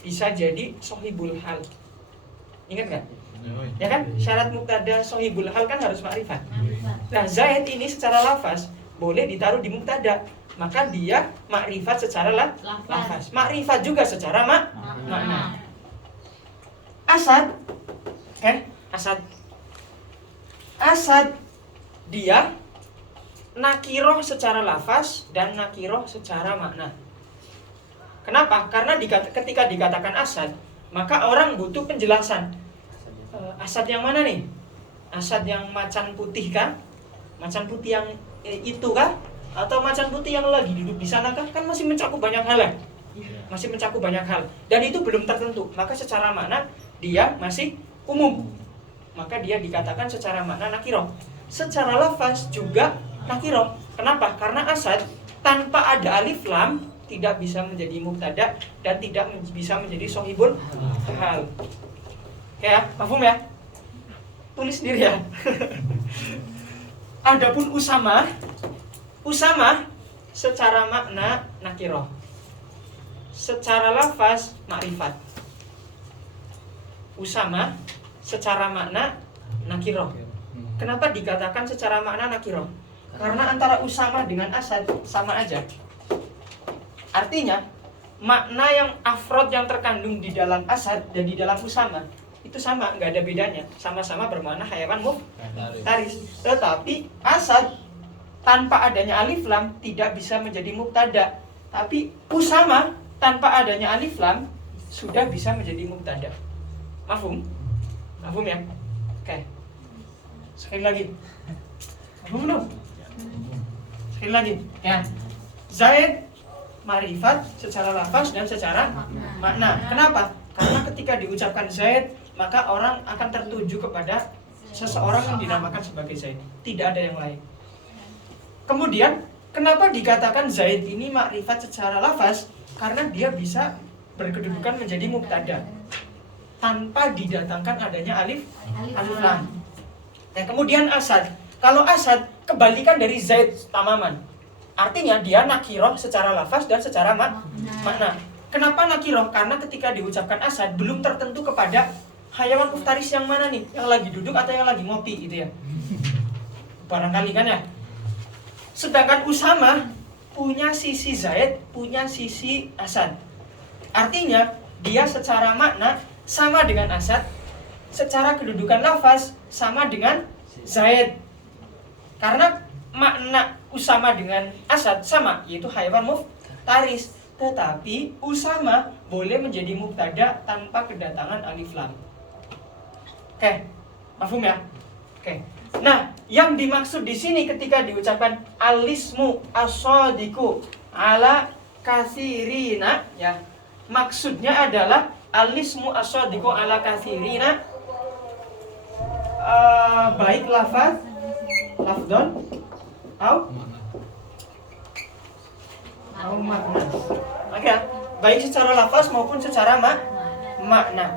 bisa jadi sohibul hal. Ingat nggak? Ya kan? Syarat mubtada sohibul hal kan harus ma'rifat. Nah, Zaid ini secara lafaz boleh ditaruh di mubtada, maka dia makrifat secara lafaz. Makrifat juga secara makna. Asad, Asad dia nakiroh secara lafaz dan nakiroh secara makna. Kenapa? Karena ketika dikatakan Asad, maka orang butuh penjelasan. Asad yang mana nih? Asad yang macan putih kah? Macan putih yang itu kah? Atau macan putih yang lagi duduk di sana kah? Kan masih mencakup banyak hal ya? Masih mencakup banyak hal. Dan itu belum tertentu. Maka secara makna dia masih umum. Maka dia dikatakan secara makna nakiroh. Secara lafaz juga nakiroh. Kenapa? Karena Asad tanpa ada alif lam tidak bisa menjadi mubtada dan tidak bisa menjadi sohibul hal. Ya, paham ya? Tulis sendiri ya. Adapun Usamah secara makna nakiroh, secara lafaz makrifat. Usamah secara makna nakiroh. Kenapa dikatakan secara makna nakiroh? Karena antara Usamah dengan Asad sama aja. Artinya makna yang afrod yang terkandung di dalam Asad dan di dalam Usamah itu sama, nggak ada bedanya. Sama-sama bermakna hayawan muftaris. Tetapi Asad tanpa adanya alif lam tidak bisa menjadi mubtada. Tapi Usamah tanpa adanya alif lam sudah bisa menjadi mubtada. Mafhum? Mafhum ya? Oke. Sekali lagi. Mafhum belum? Sekali lagi. Ya. Zaid marifat secara lafaz dan secara makna. Kenapa? Karena ketika diucapkan Zaid, maka orang akan tertuju kepada seseorang yang dinamakan sebagai Zaid. Tidak ada yang lain. Kemudian, kenapa dikatakan Zaid ini makrifat secara lafaz? Karena dia bisa berkedudukan menjadi mubtada tanpa didatangkan adanya alif lam. Nah, kemudian Asad. Kalau Asad kebalikan dari Zaid tamaman. Artinya dia nakiroh secara lafaz dan secara makna. Kenapa nakiroh? Karena ketika diucapkan Asad belum tertentu kepada hayawan muftaris yang mana nih, yang lagi duduk atau yang lagi ngopi gitu ya. Barangkali kan ya. Sedangkan Usama punya sisi Zaid, punya sisi Asad. Artinya dia secara makna sama dengan Asad, secara kedudukan lafaz sama dengan Zaid. Karena makna Usama dengan Asad sama, yaitu hayawan muftaris. Tetapi Usama boleh menjadi mubtada tanpa kedatangan alif lam. Oke, paham ya? Oke. Nah, yang dimaksud di sini ketika diucapkan alismu as-sadiqu ala katsirina, ya. Maksudnya adalah alismu as-sadiqu ala katsirina, baik lafaz, lafdon, atau makna. Oke, baik secara lafaz maupun secara makna.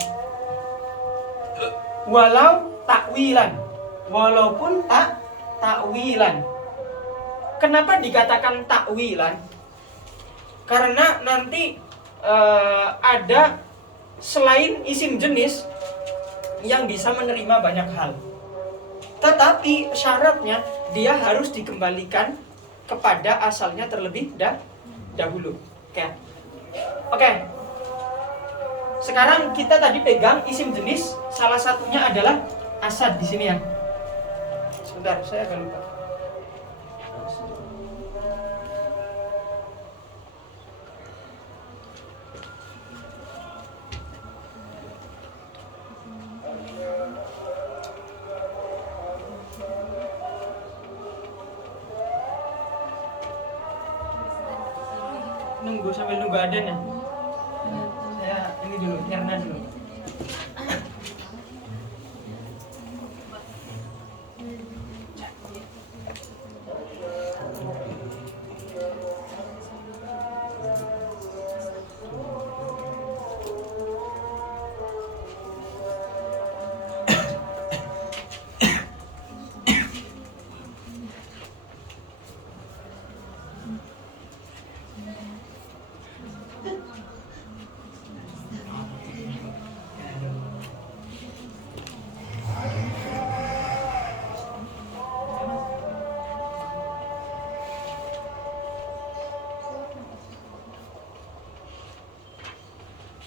Walau takwilan, walaupun takwilan. Kenapa dikatakan takwilan? Karena nanti ada selain isim jenis yang bisa menerima banyak hal. Tetapi syaratnya dia harus dikembalikan kepada asalnya terlebih dahulu. Oke. Sekarang kita tadi pegang isim jenis, salah satunya adalah Asad di sini ya. Sebentar, saya agak lupa. Sambil nunggu adan ya. Saya ini dulu, nyerna dulu.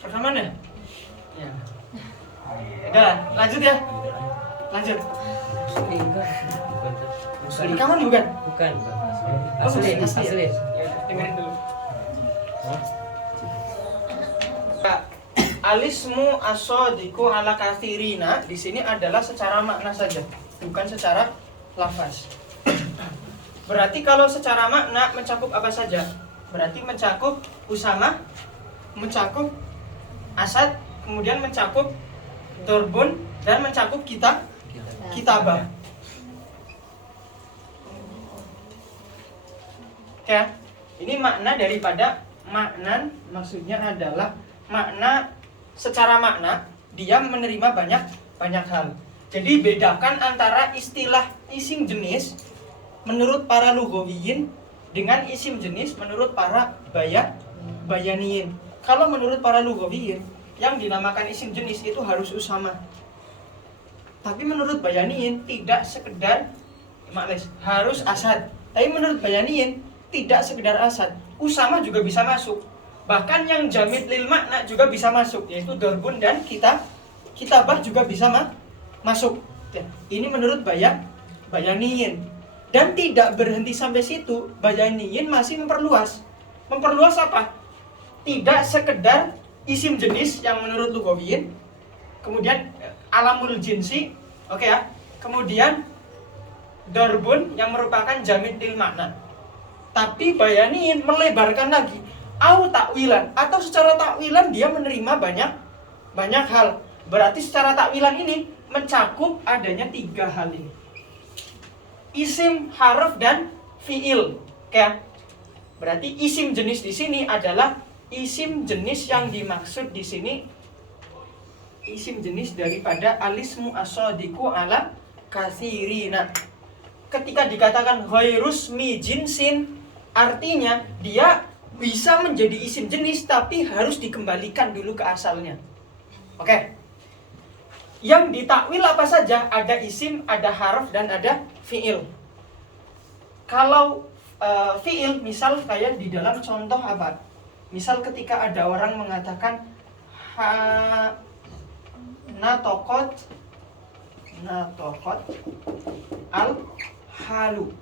Rekaman ya? Ya. Udah, lanjut ya. Lanjut. Rekaman bukan? Bukan. Asli. Asli. Dengerin dulu. Alismu as-sadiqu ala katsirina di sini adalah secara makna saja, bukan secara lafaz. Berarti kalau secara makna mencakup apa saja? Berarti mencakup Usama, mencakup Asad, kemudian mencakup Dorbun, dan mencakup kitabah. Oke, ini makna daripada maknan, maksudnya adalah makna secara makna dia menerima banyak hal. Jadi bedakan antara istilah isim jenis menurut para lughawiyin dengan isim jenis menurut para bayaniyin. Kalau menurut para lughawiyin yang dinamakan isim jenis itu harus Usama. Tapi menurut bayaniyin tidak sekedar harus Asad. Tapi menurut bayaniyin tidak sekedar Asad, Usama juga bisa masuk. Bahkan yang jamid lil makna juga bisa masuk, yaitu Dorbun dan kitabah juga bisa masuk. Ini menurut bayaniyin. Dan tidak berhenti sampai situ, bayaniyin masih memperluas. Memperluas apa? Tidak sekedar isim jenis yang menurut lughawiyin, kemudian alamul jinsi, oke ya. Kemudian Dorbun yang merupakan jamid lil makna. Tapi bayaniyin melebarkan lagi. Au takwilan, atau secara takwilan dia menerima banyak hal. Berarti secara takwilan ini mencakup adanya 3 hal ini. Isim, harf, dan fiil. Oke. Berarti isim jenis di sini adalah isim jenis yang dimaksud di sini isim jenis daripada alismu as-sadiqu ala katsirina. Ketika dikatakan ghairus mi jinsin, artinya dia bisa menjadi isim jenis tapi harus dikembalikan dulu ke asalnya. Oke. Yang ditakwil apa saja? Ada isim, ada harf, dan ada fiil. Kalau fiil, misal kayak di dalam contoh apa? Misal ketika ada orang mengatakan natokot al halu.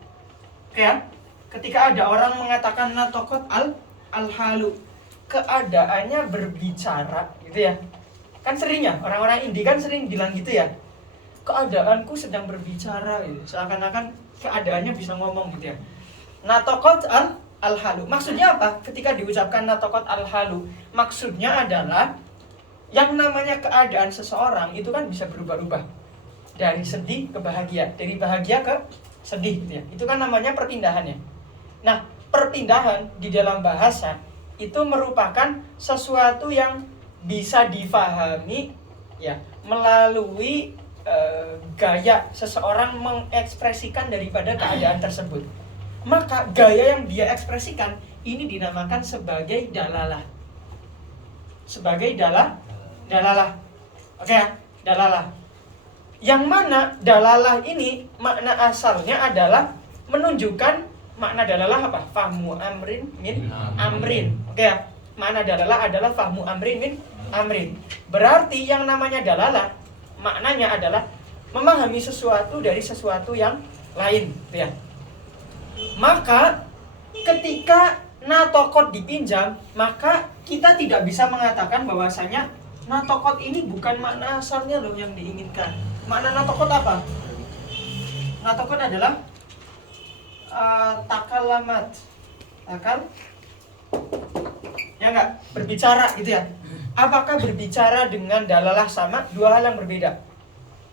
Oke ya? Ketika ada orang mengatakan natokot al halu, keadaannya berbicara, gitu ya. Kan seringnya orang-orang Indi kan sering bilang gitu ya. Keadaanku sedang berbicara, gitu. Seakan-akan keadaannya bisa ngomong gitu ya. Natokot al halu. Maksudnya apa? Ketika diucapkan natokot al halu, maksudnya adalah yang namanya keadaan seseorang itu kan bisa berubah-ubah. Dari sedih ke bahagia, dari bahagia ke sedih gitu ya. Itu kan namanya perpindahannya. Nah, perpindahan di dalam bahasa itu merupakan sesuatu yang bisa difahami ya melalui gaya seseorang mengekspresikan daripada keadaan tersebut. Maka gaya yang dia ekspresikan ini dinamakan sebagai dalalah. Sebagai dalalah. Oke ya, dalalah. Yang mana dalalah ini makna asalnya adalah menunjukkan makna dalalah apa? Fahmu amrin min amrin. Oke ya. Makna dalalah adalah fahmu amrin min amrin. Berarti yang namanya dalalah maknanya adalah memahami sesuatu dari sesuatu yang lain, gitu ya. Maka ketika natokot dipinjam, maka kita tidak bisa mengatakan bahwasanya natokot ini bukan makna asalnya loh yang diinginkan. Makna natokot apa? Natokot adalah takalamat, ya enggak, berbicara gitu ya. Apakah berbicara dengan dalalah sama? Dua hal yang berbeda.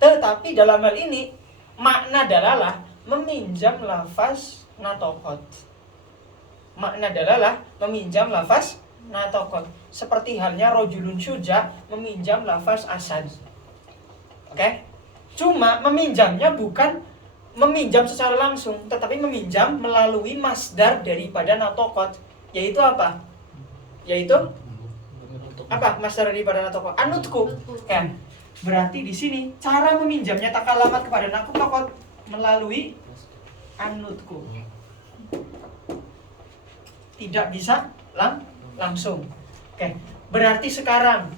Tetapi dalam hal ini makna dalalah meminjam lafaz natokot. Makna dalalah meminjam lafaz natokot. Seperti halnya rojulun syuja meminjam lafaz asad. Oke? Cuma meminjamnya bukan meminjam secara langsung, tetapi meminjam melalui masdar daripada natokot, yaitu apa? Yaitu apa? Masdar daripada natokot, anutku. Kan? Berarti di sini cara meminjamnya takalamat kepada natokot melalui anutku. Tidak bisa langsung. Oke. Berarti sekarang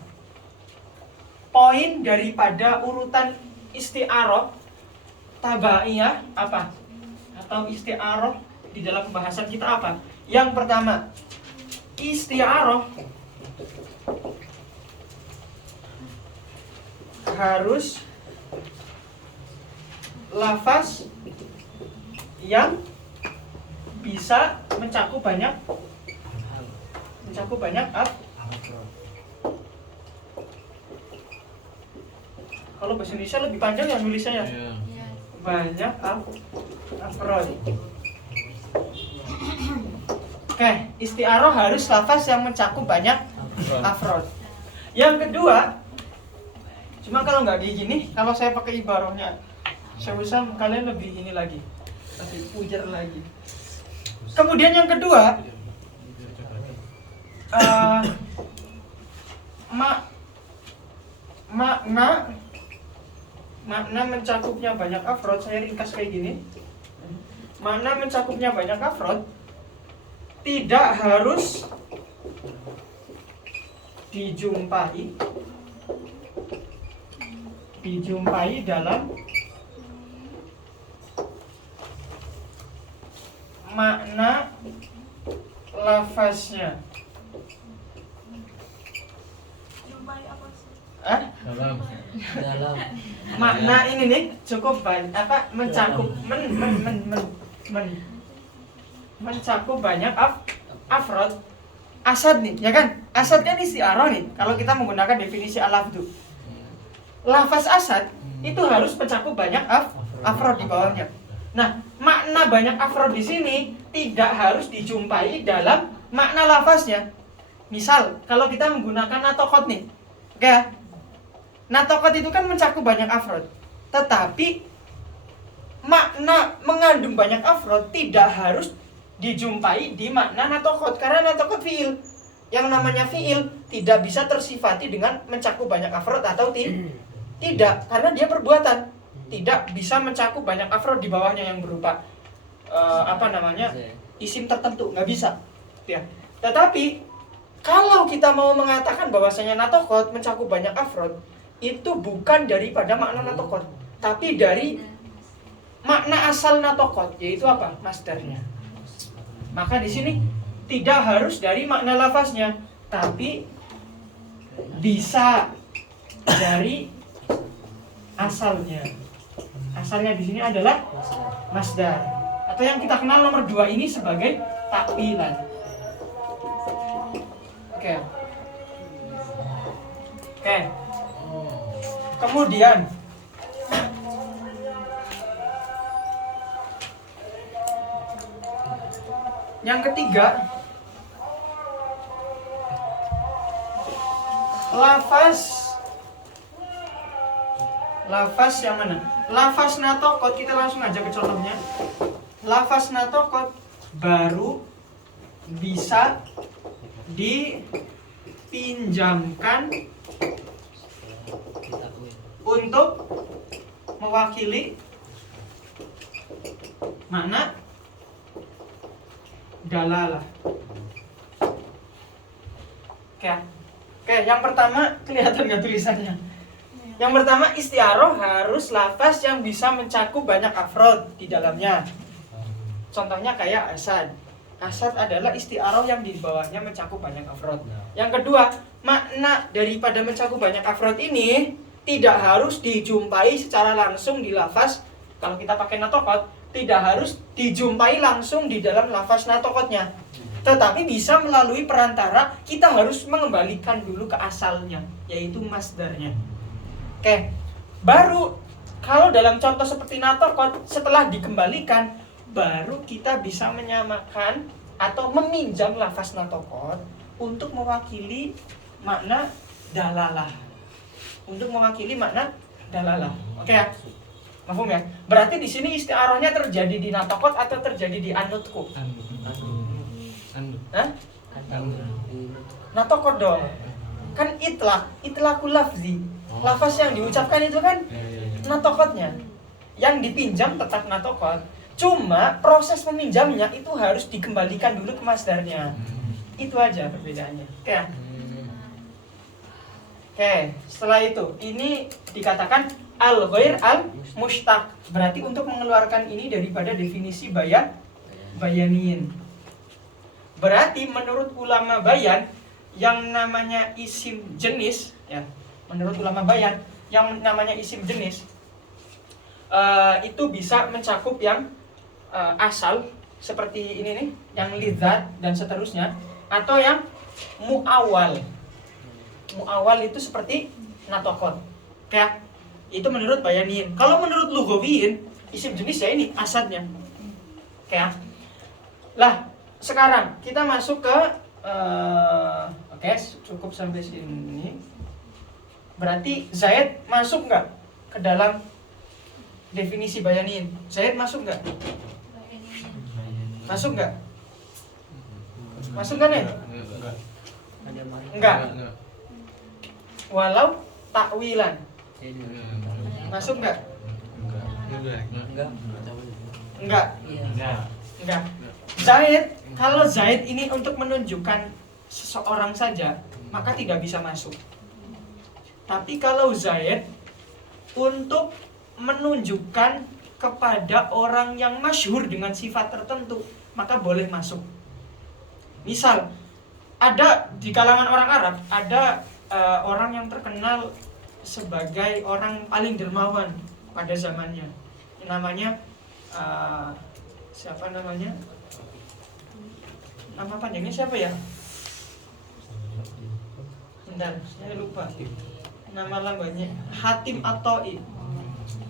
poin daripada urutan isti'arah tabaiyah apa? Atau isti'arah di dalam pembahasan kita apa? Yang pertama, isti'arah harus lafaz yang bisa mencakup banyak kalau bahasa Indonesia lebih panjang ya nulisnya ya. Banyak afrod. Oke, isti'arah harus lafaz yang mencakup banyak afrod. Yang kedua, cuma kalau nggak kayak gini, kalau saya pakai ibarahnya, saya usah kalian lebih ini lagi, lebih pujar lagi. Kemudian yang kedua, makna mencakupnya banyak afrod, saya ringkas kayak gini. Makna mencakupnya banyak afrod tidak harus dijumpai dalam makna lafaznya. Dalam Makna ini nih cukup banyak apa mencakup mencakup banyak afrod. Asad nih, ya kan? Asad kan isti'arah nih. Kalau kita menggunakan definisi al-lafdu. lafaz asad itu harus mencakup banyak afrod di bawahnya. Nah, makna banyak afrod di sini tidak harus dijumpai dalam makna lafaznya. Misal, kalau kita menggunakan natokot nih, oke ya? Natokot itu kan mencakup banyak afrod, tetapi makna mengandung banyak afrod tidak harus dijumpai di makna natokot, karena natokot fiil. Yang namanya fiil tidak bisa tersifati dengan mencakup banyak afrod atau tidak, karena dia perbuatan. Tidak bisa mencakup banyak afrod di bawahnya yang berupa isim tertentu, nggak bisa ya. Tetapi kalau kita mau mengatakan bahwasanya natokot mencakup banyak afrod, itu bukan daripada makna natokot, tapi dari makna asal natokot, yaitu apa? Masdarnya. Maka di sini tidak harus dari makna lafaznya, tapi bisa dari asalnya. Asalnya di sini adalah masdar, atau yang kita kenal nomor 2 ini sebagai takwilan. Oke. Kemudian yang ketiga, lafaz yang mana? Lafaz natokot, kita langsung aja ke contohnya. Lafaz natokot baru bisa dipinjamkan untuk mewakili makna dalalah. Oke, yang pertama kelihatan nggak tulisannya? Yang pertama, isti'aroh harus lafaz yang bisa mencakup banyak afrod di dalamnya. Contohnya kayak asad. Asad adalah isti'aroh yang di bawahnya mencakup banyak afrod. Yang kedua, makna daripada mencakup banyak afrod ini tidak harus dijumpai secara langsung di lafaz. Kalau kita pakai natokot, tidak harus dijumpai langsung di dalam lafaz natokotnya, tetapi bisa melalui perantara. Kita harus mengembalikan dulu ke asalnya, yaitu masdarnya. Oke, baru kalau dalam contoh seperti natokot, setelah dikembalikan, baru kita bisa menyamakan atau meminjam lafaz natokot untuk mewakili makna dalalah. Oke ya? Mahfum ya? Berarti di sini isti'arohnya terjadi di natokot atau terjadi di anutku? Hah? Natokot dong. Kan itlaqul lafzi. Lafaz yang diucapkan itu kan natokotnya. Yang dipinjam tetap natokot. Cuma proses meminjamnya itu harus dikembalikan dulu ke masdarnya. Itu aja perbedaannya. Oke, setelah itu ini dikatakan al-ghair al-mushtaq. Berarti untuk mengeluarkan ini daripada definisi bayaniin. Berarti menurut ulama bayan yang namanya isim jenis ya, menurut ulama bayan yang namanya isim jenis itu bisa mencakup yang asal seperti ini nih, yang lidzat dan seterusnya, atau yang muawal. Muawal itu seperti natokot. Ya, itu menurut bayaniin. Kalau menurut lughawiyin, isim jenis ya ini asadnya. Kayak. Lah, sekarang kita masuk ke oke, cukup sampai sini. Berarti Zaid masuk nggak ke dalam definisi bayaniin? Zaid masuk nggak? Masuk nggak? Masuk nggak nih? Enggak. Walau takwilan. Masuk nggak? Enggak. Zaid, kalau Zaid ini untuk menunjukkan seseorang saja, maka tidak bisa masuk. Tapi kalau Zaid untuk menunjukkan kepada orang yang masyhur dengan sifat tertentu, maka boleh masuk. Misal, ada di kalangan orang Arab, ada orang yang terkenal sebagai orang paling dermawan pada zamannya. Namanya siapa namanya? Nama panjangnya siapa ya? Bentar, saya lupa. Nama lambangnya Hatim At-Tha'i.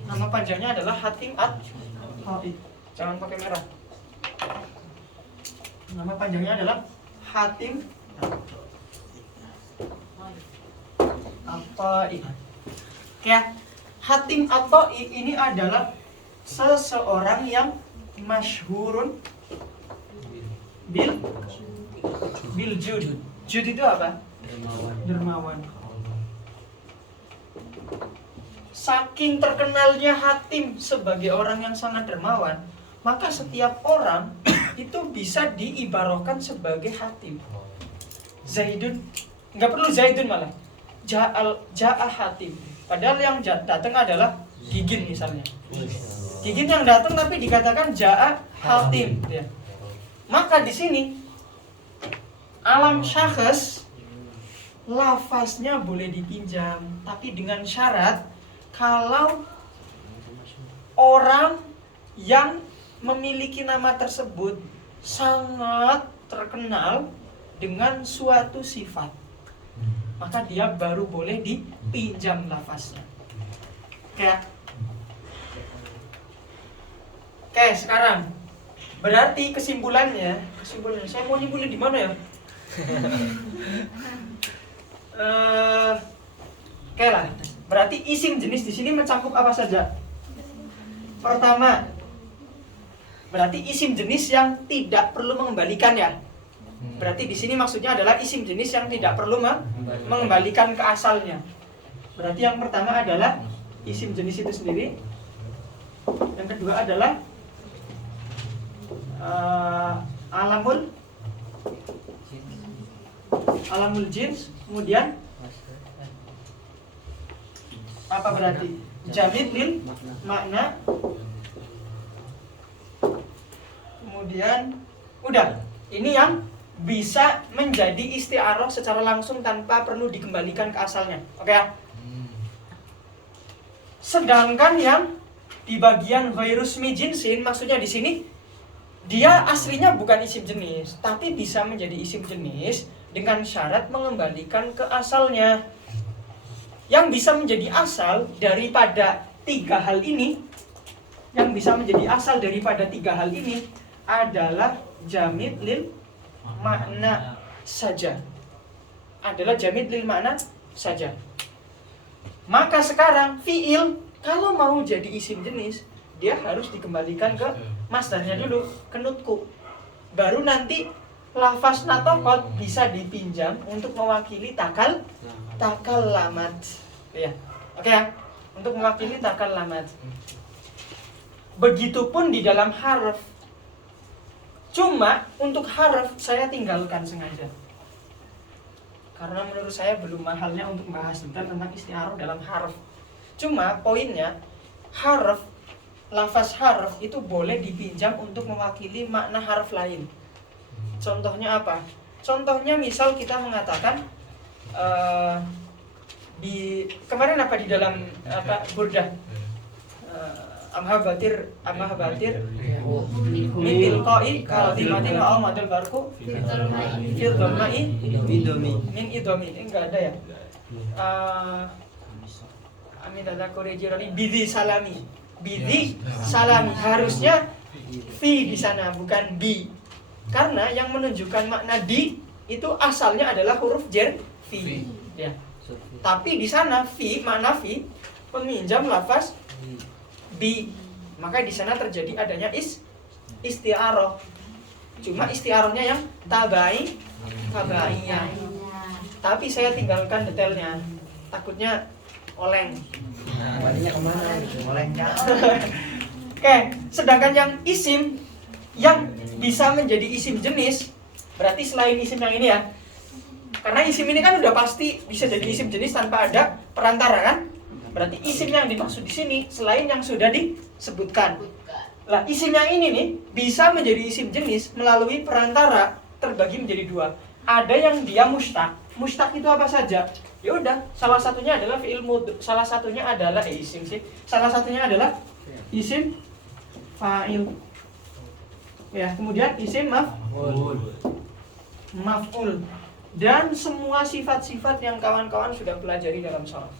Nama panjangnya adalah Hatim At-Tha'i. Jangan pakai merah. Nama panjangnya adalah Hatim At-Tha'i. Ya, Hatim At-Tha'i ini adalah seseorang yang masyhurun bil jud. Jud itu apa? Dermawan. Saking terkenalnya Hatim sebagai orang yang sangat dermawan, maka setiap orang itu bisa diibarohkan sebagai Hatim. Zaidun, nggak perlu Zaidun malah. Ja'a Hatim. Padahal yang datang adalah Gigin misalnya. Gigin yang datang tapi dikatakan Ja'a Hatim. Ya. Maka di sini alam syakhs lafaznya boleh dipinjam, tapi dengan syarat kalau orang yang memiliki nama tersebut sangat terkenal dengan suatu sifat, maka dia baru boleh dipinjam lafaznya. Oke, sekarang berarti kesimpulannya saya mau nyimpulin di mana ya? Oke lah. Berarti isim jenis di sini mencakup apa saja? Pertama, berarti isim jenis yang tidak perlu mengembalikan ya. Berarti di sini maksudnya adalah isim jenis yang tidak perlu mengembalikan ke asalnya. Berarti yang pertama adalah isim jenis itu sendiri. Yang kedua adalah alamul jins. Kemudian apa berarti? Jamid lil makna. Kemudian udah, ini yang bisa menjadi isti'arah secara langsung tanpa perlu dikembalikan ke asalnya. Oke ya? Sedangkan yang di bagian ghairusmi jinsin, maksudnya di sini dia aslinya bukan isim jenis, tapi bisa menjadi isim jenis dengan syarat mengembalikan ke asalnya. Yang bisa menjadi asal daripada tiga hal ini, adalah jamid lil makna saja. Maka sekarang fiil kalau mau jadi isim jenis, dia harus dikembalikan ke masdarnya dulu, ke nutku. Baru nanti lafaz natokot bisa dipinjam untuk mewakili takal lamat. Ya. Oke ya? Untuk mewakili takal lamat. Begitupun di dalam harf. Cuma untuk harf saya tinggalkan sengaja. Karena menurut saya belum mahalnya untuk bahas tentang isti'arah dalam harf. Cuma poinnya harf, lafaz harf itu boleh dipinjam untuk mewakili makna harf lain. Contohnya apa? Contohnya misal kita mengatakan di kemarin apa di dalam Burdah amhabatir mitil qai kaltimatin wa madal barku fil dhamai min idomi. Enggak ada ya. Amin tadzakuri jirani bidhi salami harusnya fi di sana bukan bi, karena yang menunjukkan makna di itu asalnya adalah huruf jar fi ya. Tapi di sana fi, makna fi peminjam lafaz bi, maka di sana terjadi adanya isti'arah. Cuma isti'arahnya yang tabaiyah. Tapi saya tinggalkan detailnya, takutnya oleng. Balinya kemana? Oleng kan? Oke, sedangkan yang isim yang bisa menjadi isim jenis, berarti selain isim yang ini ya. Karena isim ini kan udah pasti bisa jadi isim jenis tanpa ada perantara kan? Berarti isim yang dimaksud di sini selain yang sudah disebutkan. Lah, isim yang ini nih bisa menjadi isim jenis melalui perantara, terbagi menjadi dua. Ada yang dia mustaq. Mustaq itu apa saja? Ya udah, salah satunya adalah fi'il mudh, salah satunya adalah salah satunya adalah isim fa'il. Ya, kemudian isim maf'ul. Dan semua sifat-sifat yang kawan-kawan sudah pelajari dalam sharaf.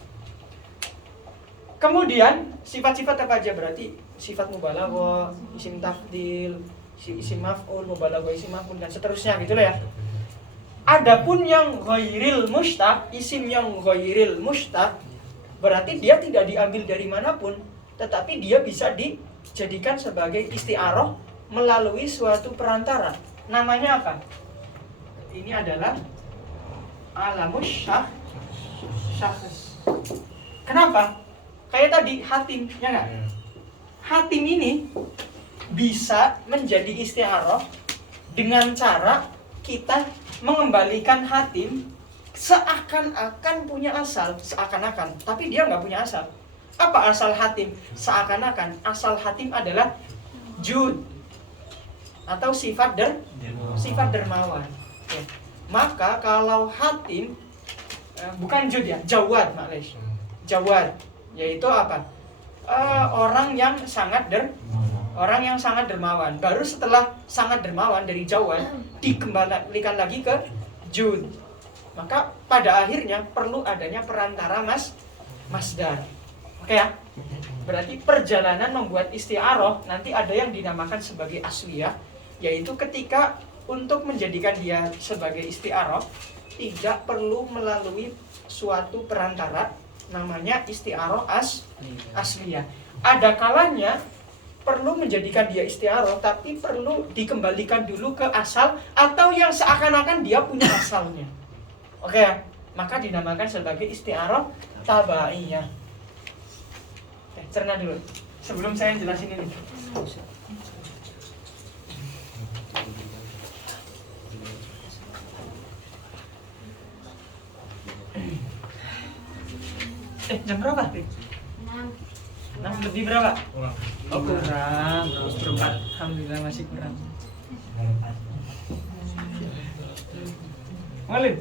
Kemudian sifat-sifat apa aja? Berarti sifat mubalaghah, isim tafdil, isim maf'ul, mubalaghah, isim maf'ul, dan seterusnya gitu lah ya. Adapun yang ghairil mushtaq, isim yang ghairil mushtaq, berarti dia tidak diambil dari manapun, tetapi dia bisa dijadikan sebagai isti'arah melalui suatu perantara. Namanya apa? Ini adalah alamus syakhs. Kenapa? Kayak tadi hatim, ya nggak? Hatim ini bisa menjadi isti'arah dengan cara kita mengembalikan hatim seakan-akan punya asal, seakan-akan, tapi dia nggak punya asal. Apa asal hatim? Seakan-akan asal hatim adalah jud atau sifat dermawan. Ya. Maka kalau hatim bukan jud ya, jawad, maklum. Jawad yaitu apa? Orang yang sangat dermawan. Baru setelah sangat dermawan dari jawad dikembalikan lagi ke jud. Maka pada akhirnya perlu adanya perantara masdar. Oke ya? Berarti perjalanan membuat isti'arah nanti ada yang dinamakan sebagai asliyah, yaitu ketika untuk menjadikan dia sebagai isti'arah tidak perlu melalui suatu perantara, namanya isti'arah asliyah. Ada kalanya perlu menjadikan dia isti'arah tapi perlu dikembalikan dulu ke asal atau yang seakan-akan dia punya asalnya. Oke ya? Maka dinamakan sebagai isti'arah tabaiyah. Cerna dulu sebelum saya jelasin ini. Jam berapa? 6 lebih berapa? Oh kurang, 4. Alhamdulillah masih kurang. Malim.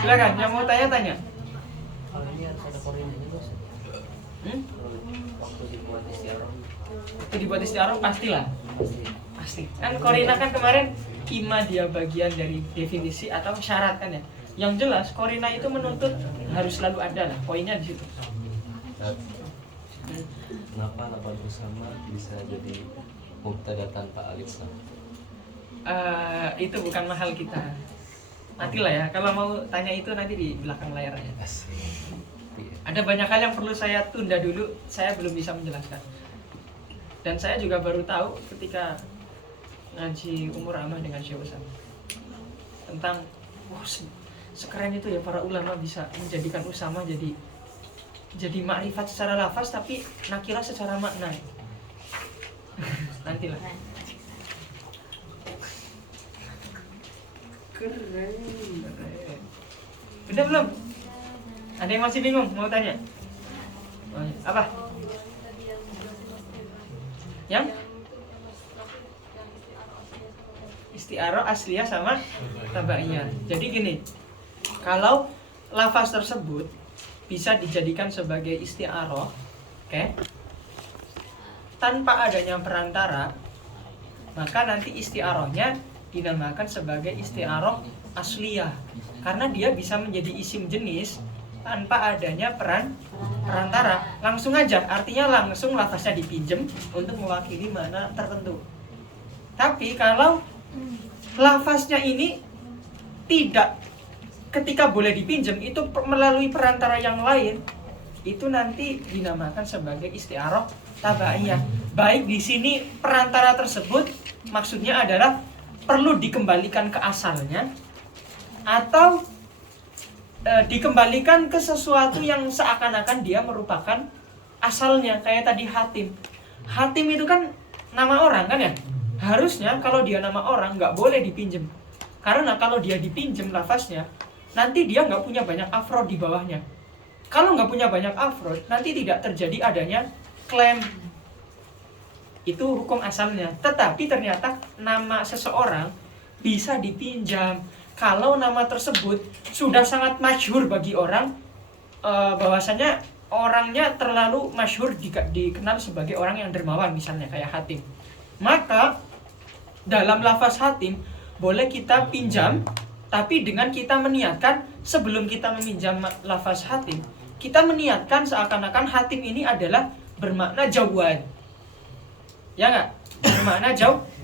Silakan, yang mau tanya-tanya. Kalau ini harus ada koordinatnya bos. Waktu dibuat istiarah. Waktu dibuat istiarah pastilah. Pasti. Kan korina kan kemarin ima dia bagian dari definisi atau syarat kan ya. Yang jelas korina itu menuntut harus selalu ada lah. Poinnya di situ. Kenapa lafal bersama bisa jadi mubtada tanpa alif lam? Itu bukan mahal kita. Nantilah ya, kalau mau tanya itu nanti di belakang layar aja. Ada banyak hal yang perlu saya tunda dulu, saya belum bisa menjelaskan. Dan saya juga baru tahu ketika ngaji Umur Amah dengan Syekh Usam tentang sekeren itu ya para ulama bisa menjadikan Usama jadi makrifat secara lafaz tapi nakirah secara makna. Nantilah. Keren. Udah belum? Ada yang masih bingung mau tanya? Apa? Yang isti'arah asliyah sama tabaiyah. Jadi gini, kalau lafaz tersebut bisa dijadikan sebagai isti'arah, oke? Tanpa adanya perantara, maka nanti isti'arahnya dinamakan sebagai isti'arah asliyah karena dia bisa menjadi isim jenis tanpa adanya perantara. Langsung aja, artinya langsung lafaznya dipinjam untuk mewakili makna tertentu. Tapi kalau lafaznya ini tidak, ketika boleh dipinjam itu melalui perantara yang lain, itu nanti dinamakan sebagai isti'arah tabaiyah. Baik di sini perantara tersebut maksudnya adalah perlu dikembalikan ke asalnya atau dikembalikan ke sesuatu yang seakan-akan dia merupakan asalnya. Kayak tadi Hatim. Hatim itu kan nama orang kan ya? Harusnya kalau dia nama orang nggak boleh dipinjam. Karena kalau dia dipinjam lafaznya, nanti dia nggak punya banyak afrod di bawahnya. Kalau nggak punya banyak afrod, nanti tidak terjadi adanya klaim. Itu hukum asalnya. Tetapi ternyata nama seseorang bisa dipinjam kalau nama tersebut sudah sangat masyhur bagi orang, bahwasanya orangnya terlalu masyhur dikenal sebagai orang yang dermawan, misalnya kayak Hatim. Maka dalam lafaz Hatim boleh kita pinjam, tapi dengan kita meniatkan sebelum kita meminjam lafaz Hatim, kita meniatkan seakan-akan hatim ini adalah bermakna jawad. Ya nggak? Bermakna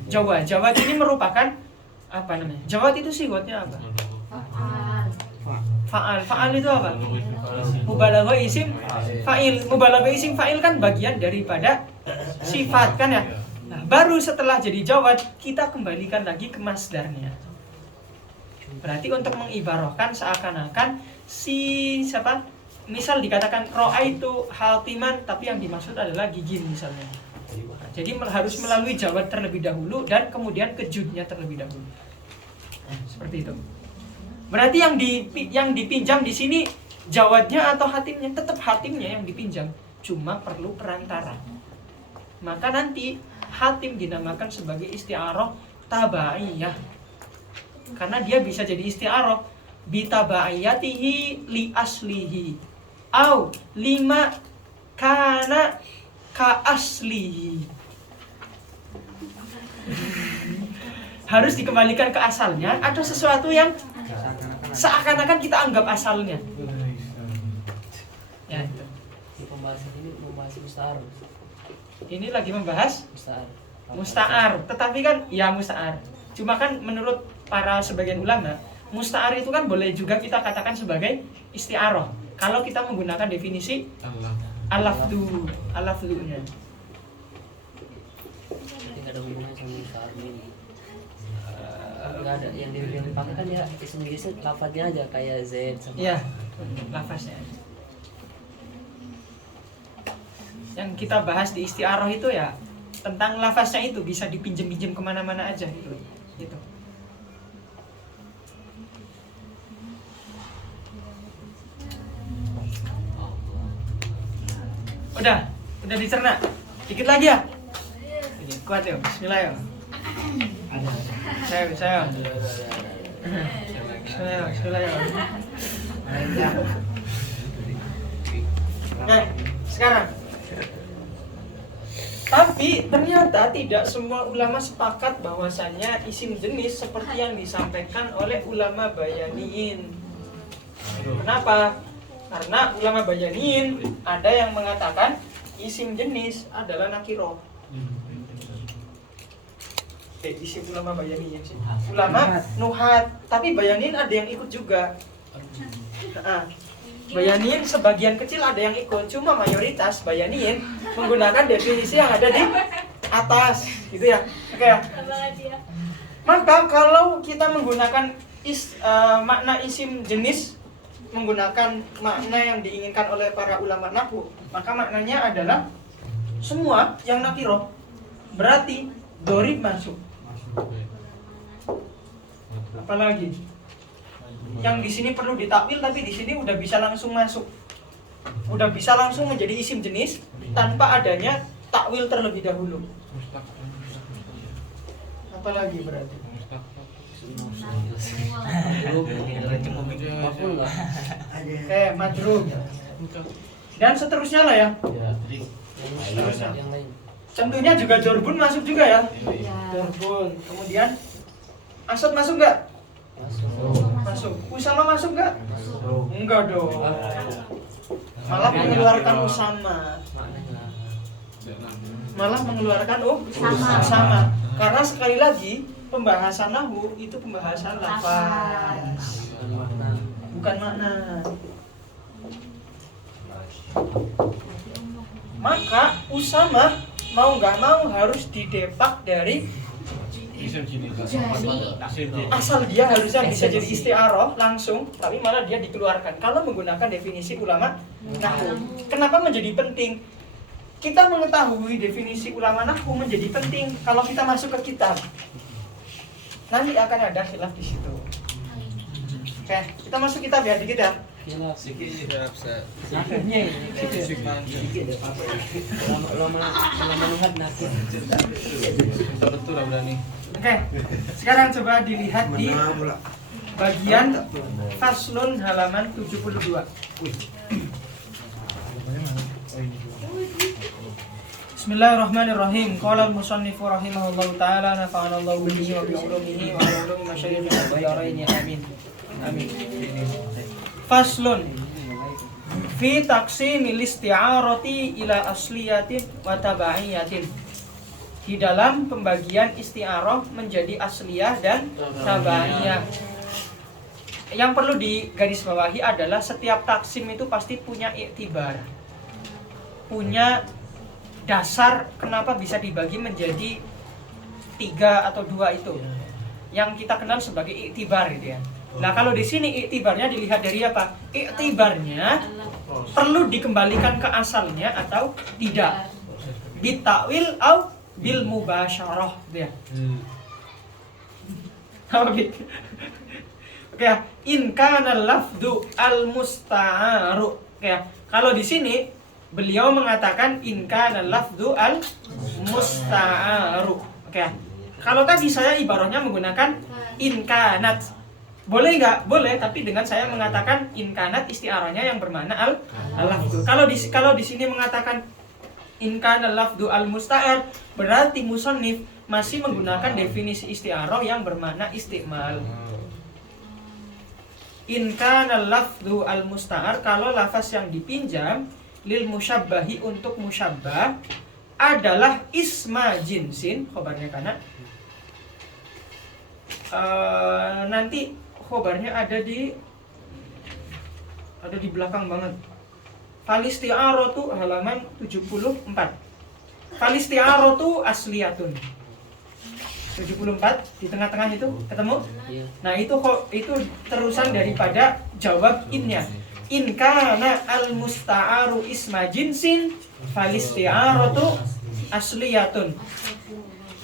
jawad. Jawad ini merupakan apa namanya? Jawad itu sifatnya apa? Fa'al itu apa? Mubalaghah isim fa'il. Mubalaghah isim fa'il kan bagian daripada sifat kan ya. Nah, baru setelah jadi jawad kita kembalikan lagi ke masdarnya. Berarti untuk mengibarahkan seakan-akan si siapa? Misal dikatakan ro'a itu hatiman, tapi yang dimaksud adalah gigi misalnya. Jadi harus melalui jawad terlebih dahulu dan kemudian kejutnya terlebih dahulu. Seperti itu. Berarti yang dipinjam di sini jawadnya atau hatimnya, tetap hatimnya yang dipinjam, cuma perlu perantara. Maka nanti hatim dinamakan sebagai isti'arah tabaiyah. Karena dia bisa jadi isti'arah bi tabaiyatihi li aslihi au lima kana ka aslihi. Harus dikembalikan ke asalnya atau sesuatu yang seakan-akan kita anggap asalnya. Ya, itu. Di pembahasan ini membahas musta'ar. Ini lagi membahas musta'ar. Tetapi kan ya musta'ar. Cuma kan menurut para sebagian ulama, musta'ar itu kan boleh juga kita katakan sebagai isti'arah. Kalau kita menggunakan definisi al-lafdunya. Tidak ada hubungannya sama musta'ar ini. Nggak ada yang dipakai kan ya isim jenis lafadznya aja kayak Z sama Iya, lafaznya. Yang kita bahas di isti'arah itu ya tentang lafaznya itu bisa dipinjem-pinjem kemana-mana aja gitu. Udah dicerna. Dikit lagi ya. Kuat ya. Bismillah ya. Saya. Bismillah ya. Oke, sekarang. Tapi ternyata tidak semua ulama sepakat bahwasannya isim jenis seperti yang disampaikan oleh ulama bayaniin. Kenapa? Karena ulama bayaniin ada yang mengatakan isim jenis adalah nakiroh. Isim ulama bayaniin sih. Ulama nuhat, tapi bayaniin ada yang ikut juga. Bayaniin sebagian kecil ada yang ikut, cuma mayoritas bayaniin menggunakan definisi yang ada di atas, gitu ya. Oke ya. Maka kalau kita menggunakan makna isim jenis menggunakan makna yang diinginkan oleh para ulama nahwu, maka maknanya adalah semua yang nakiroh. Berarti dorib masuk. Apalagi yang di sini perlu ditakwil, tapi di sini udah bisa langsung masuk, udah bisa langsung menjadi isim jenis tanpa adanya takwil terlebih dahulu. Apalagi berarti madrub dan seterusnya lah ya. Seterusnya. Tentunya juga dorbun masuk juga ya. Dorbun. Kemudian asad masuk nggak? Masuk. Usama masuk nggak? Enggak dong. Malah mengeluarkan usama. Malah mengeluarkan usama. Karena sekali lagi pembahasan nahwu itu pembahasan lafaz, bukan makna. Maka usama mau nggak mau harus didepak dari asal dia harusnya bisa jadi isti'arah langsung, tapi malah dia dikeluarkan kalau menggunakan definisi ulama nahwu. Kenapa menjadi penting? Kita mengetahui definisi ulama nahwu menjadi penting kalau kita masuk ke kitab. Nanti akan ada khilaf di situ. Oke, kita masuk kitab ya, dikit ya. Oke, sekarang coba dilihat di bagian faslun halaman 72. Bismillahirrahmanirrahim. Qala al-musannifu rahimahullahu ta'ala nafa'anallahu bihi wa bi ulumihi wa bi ulumi masyayikhina fid dharain amin. Amin. Faslun. fi taqsimil isti'arati ila asliyatin wa tabaiyatin. Di dalam pembagian isti'arah menjadi asliyah dan tabaiyah. Yang perlu digarisbawahi adalah setiap taksim itu pasti punya iktibar, punya dasar kenapa bisa dibagi menjadi 3 atau 2 itu yang kita kenal sebagai iktibar gitu ya. Nah kalau di sini iktibarnya dilihat dari apa? Iktibarnya perlu dikembalikan ke asalnya atau tidak, bitakwil au bil mubasyarah dia. Oh gitu. Oke, in kana lafdu al musta'aru. Oke, kalau di sini beliau mengatakan in kana lafdu al musta'aru. Oke. Kalau tadi saya ibaratnya menggunakan in kanat. Boleh nggak? Boleh, tapi dengan saya mengatakan in kanat isti'arahnya yang bermakna al lafdu. Kalau di sini mengatakan in kana lafdu al musta'ar, berarti musannif masih menggunakan definisi isti'arah yang bermakna istimal. In kana lafdu al musta'ar, kalau lafaz yang dipinjam lil musyabbahi untuk musyabbah adalah isma jinsin, khobarnya kana. Nanti khobarnya ada di belakang banget. Falisti'aratu halaman 74. Falisti'aratu asliyatun. 74 di tengah-tengah itu ketemu? Iya. Nah, itu terusan daripada jawab innya. In kana al musta'aru isma jinsin falisti'aratu asliyatun.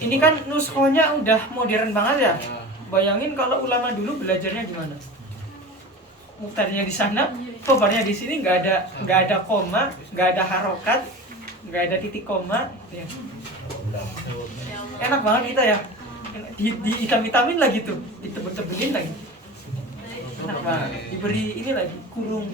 Ini kan nuskonya udah modern banget ya. Bayangin kalau ulama dulu belajarnya gimana? Mukhtarnya di sana, khobarnya di sini nggak ada koma, nggak ada harokat, nggak ada titik koma. Ya. Enak banget kita ya. Di hitam-hitamin lagi tuh, ditebel-tebelin lagi. Enak banget. Diberi ini lagi kurung.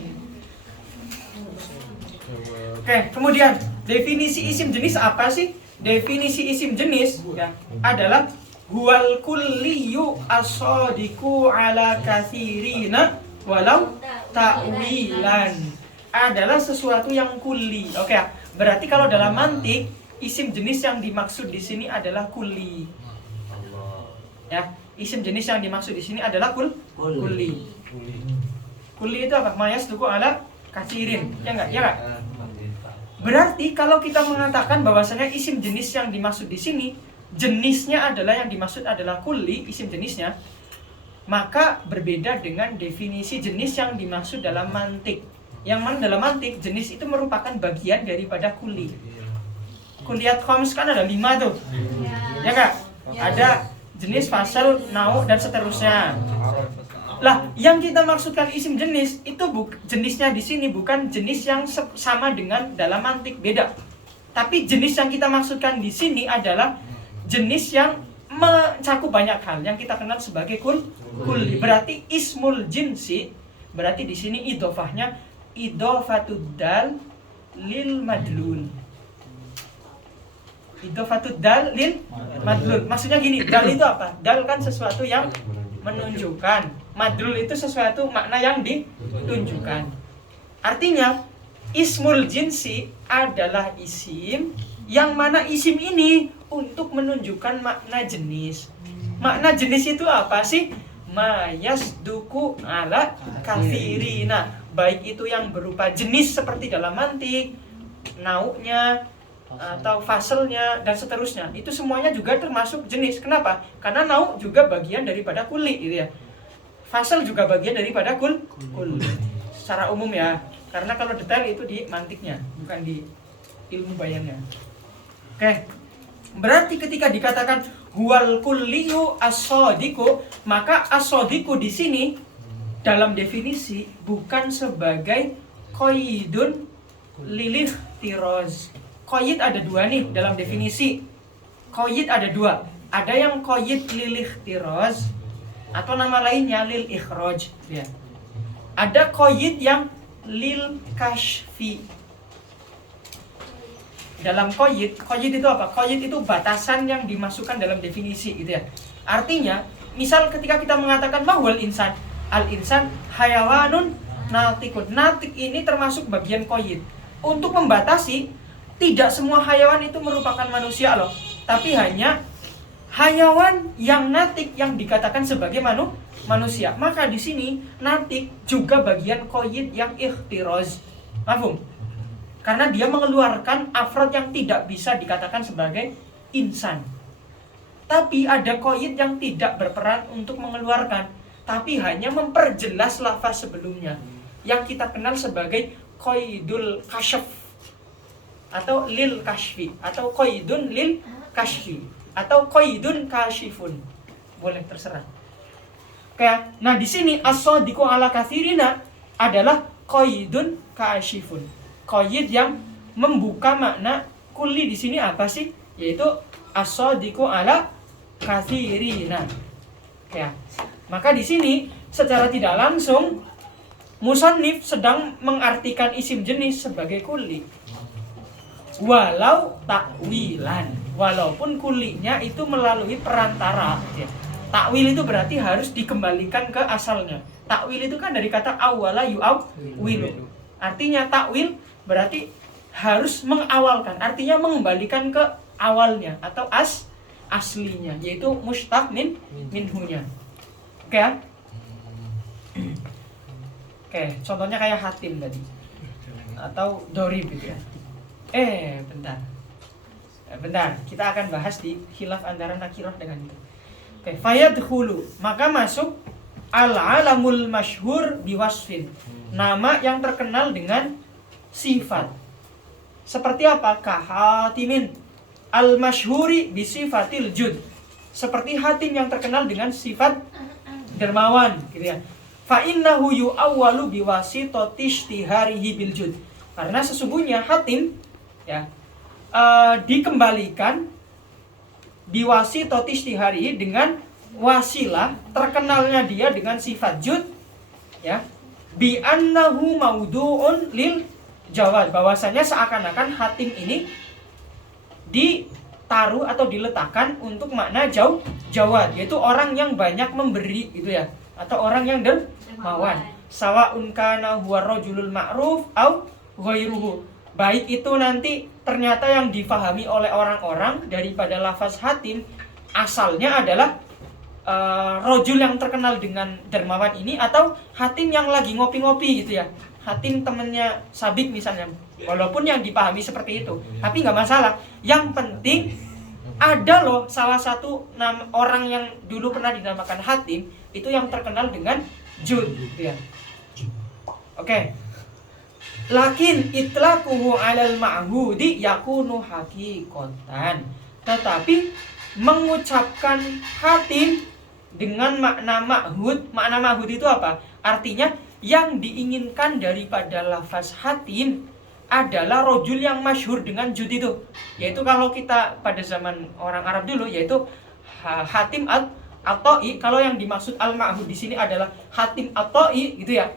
Oke, kemudian definisi isim jenis apa sih? Definisi isim jenis ya adalah huwal kulliyu as-sadiqu ala katsirina walau ta'wilan. Adalah sesuatu yang kulli. Oke, berarti kalau dalam mantik isim jenis yang dimaksud di sini adalah kulli. Ya, isim jenis yang dimaksud di sini adalah kulli. Kulli itu apa? Mayasduqu ala katsirin. Ya enggak? Ya enggak? Berarti kalau kita mengatakan bahwasanya isim jenis yang dimaksud di sini jenisnya adalah yang dimaksud adalah kulli, isim jenisnya, maka berbeda dengan definisi jenis yang dimaksud dalam mantik. Yang mana dalam mantik jenis itu merupakan bagian daripada kulli. Kuliat khoms kan ada 5 tuh. Ya enggak? Ada jenis, fasal, nau dan seterusnya. Lah, yang kita maksudkan isim jenis itu jenisnya di sini bukan jenis yang sama dengan dalam mantik, beda. Tapi jenis yang kita maksudkan di sini adalah jenis yang mencakup banyak hal yang kita kenal sebagai kulli. Berarti ismul jinsi, berarti di sini idhofahnya idhofatud dal lil madlul. Idhofatud dal lil madlul. Maksudnya gini, dal itu apa? Dal kan sesuatu yang menunjukkan. Madlul itu sesuatu makna yang ditunjukkan. Artinya ismul jinsi adalah isim yang mana isim ini untuk menunjukkan makna jenis. Makna jenis itu apa sih? Mayasduku ala kathirina. Baik itu yang berupa jenis seperti dalam mantik, naunya, atau faselnya dan seterusnya. Itu semuanya juga termasuk jenis. Kenapa? Karena nau juga bagian daripada kulli gitu ya. Fasel juga bagian daripada kulli. Secara umum ya. Karena kalau detail itu di mantiknya, bukan di ilmu bayannya. Oke. Berarti ketika dikatakan huwal kulliyu as-sadiqu, maka as-sadiqu di sini dalam definisi bukan sebagai qaidun lilih tiroz. Qaid ada 2 nih dalam definisi. Qaid ada 2. Ada yang qaid lilih tiroz atau nama lainnya lil ikhraj ya. Ada qaid yang lil kashfi. Dalam qaid itu apa? Qaid itu batasan yang dimasukkan dalam definisi gitu ya. Artinya, misal ketika kita mengatakan mahwal insan, al insan hayawanun natikun. Natik ini termasuk bagian qayyid. Untuk membatasi tidak semua hayawan itu merupakan manusia loh, tapi hanya hayawan yang natik yang dikatakan sebagai manusia. Maka di sini natik juga bagian qayyid yang ikhtiroz. Mafhum? Karena dia mengeluarkan afrod yang tidak bisa dikatakan sebagai insan. Tapi ada qayyid yang tidak berperan untuk mengeluarkan, tapi hanya memperjelas lafaz sebelumnya, yang kita kenal sebagai qayyidul kasyaf atau lil kashfi atau qaidun lil kashfi atau qaidun kashifun, boleh terserah. Oke, nah di sini as-shadiqu ala katsirina adalah qaidun kashifun, qaid yang membuka makna kulli. Di sini apa sih? Yaitu as-shadiqu ala katsirina. Oke, maka di sini secara tidak langsung musannif sedang mengartikan isim jenis sebagai kulli. Walau takwilan, walaupun kulinya itu melalui perantara ya. Takwil itu berarti harus dikembalikan ke asalnya. Takwil itu kan dari kata awwala yu'awwilu. Artinya takwil berarti harus mengawalkan, artinya mengembalikan ke awalnya atau aslinya, yaitu mustaq minhunya. Oke ya? Oke, contohnya kayak hatim tadi atau dorib gitu ya. Bentar, kita akan bahas di khilaf antara nakirah dengan itu. Oke, fayadkhulu, maka masuk al-alamul masyhur biwasfin, nama yang terkenal dengan sifat. Seperti apa? Kahatimin al-masyhuri bisifatil jud, seperti hatim yang terkenal dengan sifat dermawan gitu ya. Fa innahu yu'awwalu biwasitati ishtiharihi bil jud, karena sesungguhnya hatim ya dikembalikan biwasitati ishtiharihi, dengan wasilah terkenalnya dia dengan sifat jud ya, bi annahu maudu'un lil jawad, bahwasanya seakan-akan hatim ini ditaruh atau diletakkan untuk makna jawad, yaitu orang yang banyak memberi gitu ya, atau orang yang dermawan. Sawa'un kana huwa rajulul ma'ruf au ghairuhu, baik itu nanti ternyata yang difahami oleh orang-orang daripada lafaz hatim asalnya adalah rojul yang terkenal dengan dermawan ini, atau hatim yang lagi ngopi-ngopi gitu ya, hatim temennya Sabik misalnya, walaupun yang dipahami seperti itu, tapi nggak masalah. Yang penting ada loh salah satu orang yang dulu pernah dinamakan hatim itu yang terkenal dengan jud gitu ya. Oke. Lakin itlaquhu 'alal ma'hudi yakunu haqiqatan. Tetapi mengucapkan hatim dengan makna ma'hud. Makna ma'hud itu apa? Artinya yang diinginkan daripada lafaz hatim adalah rojul yang masyhur dengan jud itu. Yaitu kalau kita pada zaman orang Arab dulu, yaitu hatim at-ta'i. Kalau yang dimaksud al-ma'hud di sini adalah hatim at-ta'i gitu ya,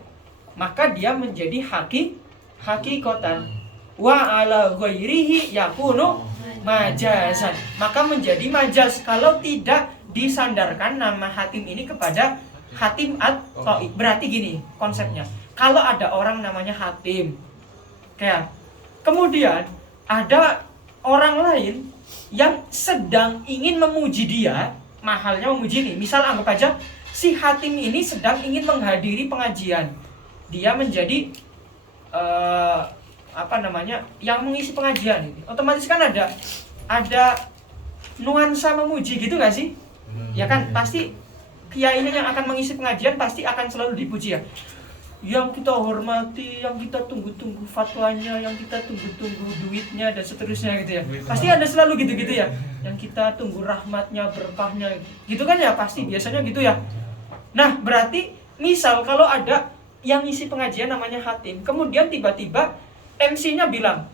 maka dia menjadi hakikatan. Wa ala ghairihi yakunu majazan, maka menjadi majaz kalau tidak disandarkan nama hatim ini kepada hatim at-ta'i. Berarti gini konsepnya, kalau ada orang namanya hatim kayak, kemudian ada orang lain yang sedang ingin memuji dia, mahalnya memuji nih, misal anggap aja si hatim ini sedang ingin menghadiri pengajian, dia menjadi yang mengisi pengajian ini, otomatis kan ada nuansa memuji gitu nggak sih? Ya kan, pasti kiainya yang akan mengisi pengajian pasti akan selalu dipuji ya. Yang kita hormati, yang kita tunggu-tunggu fatwanya, yang kita tunggu-tunggu duitnya dan seterusnya gitu ya. Pasti ada selalu gitu-gitu ya. Yang kita tunggu rahmatnya, berkahnya gitu kan ya, pasti biasanya gitu ya. Nah, berarti misal kalau ada yang isi pengajian namanya hatim, kemudian tiba-tiba MC-nya bilang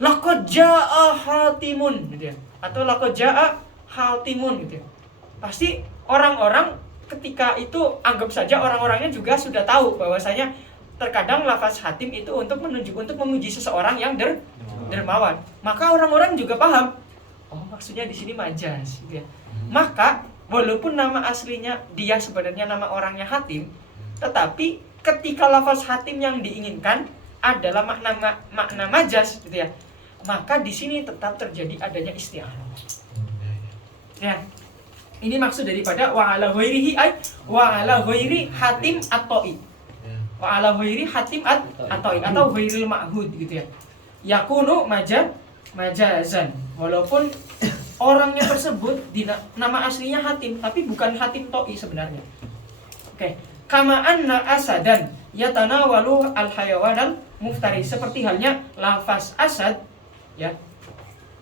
laqad jaa hatimun gitu ya, atau laqad jaa hatimun gitu ya. Pasti orang-orang ketika itu anggap saja orang-orangnya juga sudah tahu bahwasanya terkadang lafaz hatim itu untuk memuji seseorang yang dermawan. Maka orang-orang juga paham, oh maksudnya di sini majaz gitu ya. Maka walaupun nama aslinya dia sebenarnya nama orangnya hatim, tetapi ketika lafaz hatim yang diinginkan adalah makna majaz gitu ya, maka di sini tetap terjadi adanya isti'arah. Ya. Ini maksud daripada wa ala ghairihi ay wa ala ghairi hatim at-ta'i. Wa ala ghairi hatim at-ta'i atau ghairil ma'hud gitu ya. Yakunu majazan. Walaupun orangnya tersebut nama aslinya Hatim tapi bukan Hatim Ta'i sebenarnya. Oke. Kama anna asadan yatanawalu al-hayawan al-muftaris, seperti halnya lafaz asad ya.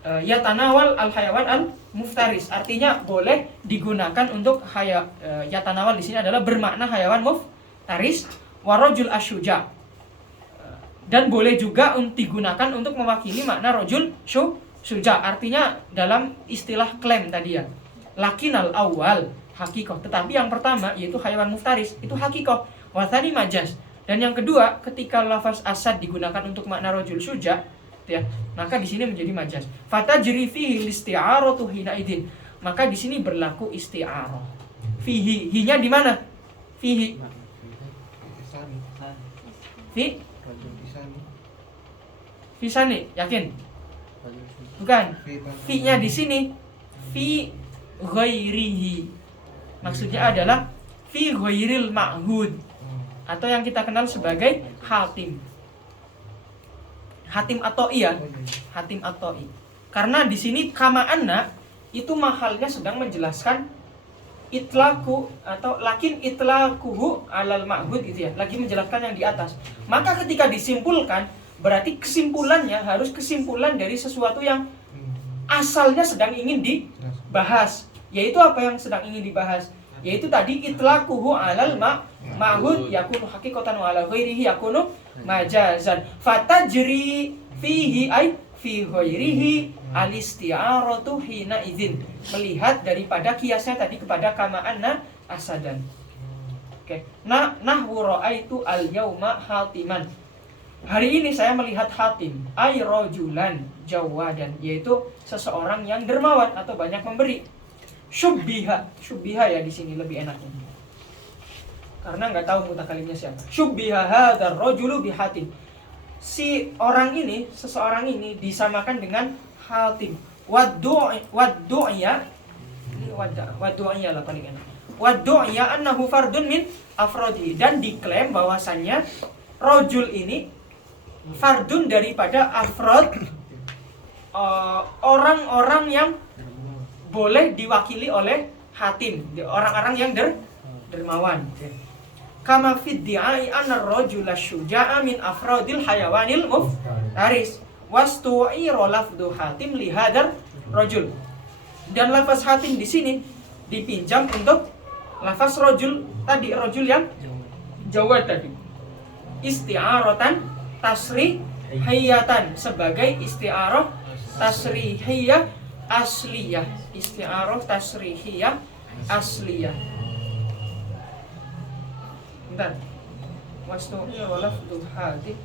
Yatanawal al-hayawan al-muftaris, artinya boleh digunakan untuk yatanawal di sini adalah bermakna hayawan muftaris, warajul asyuja, dan boleh juga digunakan untuk mewakili makna rajul syuja, artinya dalam istilah klaim tadi ya. Lakinal awal hakikoh, tetapi yang pertama yaitu hayawan muftaris itu hakikoh, wathani majaz, dan yang kedua ketika lafaz asad digunakan untuk makna rajul syuja ya, maka di sini menjadi majaz. Fatajri fihi isti'aratu hina idin, maka di sini berlaku isti'arah. Fihi, hinya di mana? Fihi. Fisani, yakin? Bukan. Fi-nya di sini fi ghairihi. Maksudnya adalah fi ghairil ma'hud, atau yang kita kenal sebagai hatim. Hatim at-ta'i ya. Hatim at-ta'i. Karena di sini kama anna itu mahalnya sedang menjelaskan itlaku atau lakin itlakuhu alal ma'hud gitu ya. Lagi menjelaskan yang di atas. Maka ketika disimpulkan, berarti kesimpulannya harus kesimpulan dari sesuatu yang asalnya sedang ingin dibahas. Yaitu apa yang sedang ingin dibahas? Yaitu tadi itlakuhu alal ma'hud yakunu haqiqatan wa ala ghairihi yakunu majazan. Fatajri fihi ay fi ghairihi alisti'aratu hina idzin. Melihat daripada kiasnya tadi kepada kama anna asadan. Oke. Nahwu ra'aitu al-yauma hatiman. Hari ini saya melihat hatim, ay rajulan jawadan, yaitu seseorang yang dermawan atau banyak memberi. Syubbiha ya di sini lebih enaknya. Karena nggak tahu mutakalimnya siapa. Syubbiha hadzal rajulu bi hatim. Si orang ini, seseorang ini disamakan dengan hatim. Waddu'ya lah paling enak. Waddu'ya annahu fardun min afrodi, dan diklaim bahwasannya rajul ini fardun daripada afrod, orang-orang yang boleh diwakili oleh hatim, orang-orang yang dermawan. Kama fid di'ai anna rajula syuja'a min afrodil hayawanil muftaris wastu'ira lafdhu hatim li hadar rajul. Dan lafaz hatim di sini dipinjam untuk lafaz rajul tadi, rajul yang jawad tadi. Isti'aratan tasrihiyatan, sebagai isti'arah tasrihiyah asliyah. Isti'arah tasrihiyah asliyah. Bentar. Wastu'ira lafdhu hatim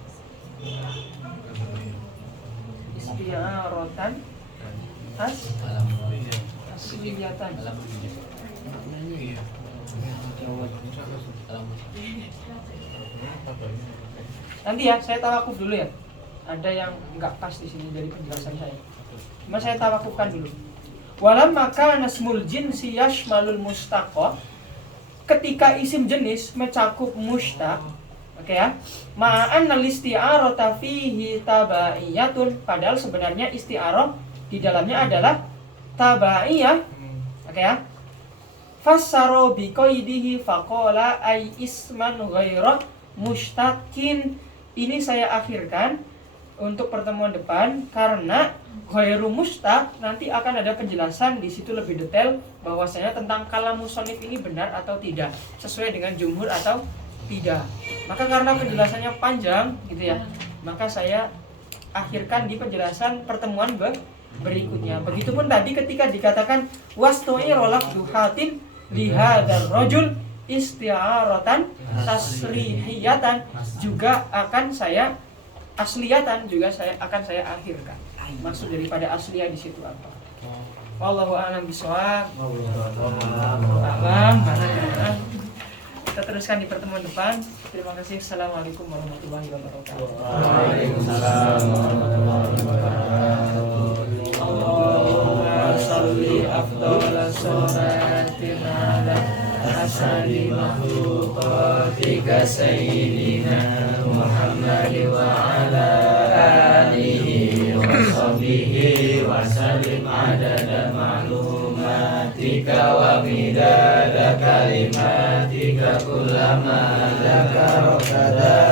isti'aratan asliyatan. Nanti ya, saya tawakuf dulu ya. Ada yang nggak pas di sini dari penjelasan saya. Cuma saya tawakufkan dulu. Walam maka nasmul jinsi yashmalul mustaqo, ketika isim jenis mencakup mustaq, oke ya. Ma'an al-isti'arata fihi tabaiyatun, padahal sebenarnya isti'arah di dalamnya adalah tabaiyah, oke ya. Fassaro biqaidihi faqala ay isman ghaira mustaqin. Ini saya akhirkan untuk pertemuan depan karena ghairu mustaq nanti akan ada penjelasan di situ lebih detail bahwasanya tentang kalam musannif ini benar atau tidak, sesuai dengan jumhur atau tidak. Maka karena penjelasannya panjang gitu ya, maka saya akhirkan di penjelasan pertemuan berikutnya. Begitupun tadi ketika dikatakan wastu'ira lafdhu hatim li hadzal rajul isti'aratan tasrihiyatan, juga akan saya asliyatan, juga akan saya akhirkan. Maksud daripada asliyah di situ apa? Wallahu a'lam bishawab. Tetap teruskan di pertemuan depan. Terima kasih. Assalamualaikum warahmatullahi wabarakatuh. Waalaikumsalam warahmatullahi wabarakatuh. Allahumma sholli afdhalas sholatin ala asadi makhluqatika sayyidina Muhammad wa ala alihi wa sahbihi wa sallim adada ma'lumatika wa midada kalimatika kullama dzakara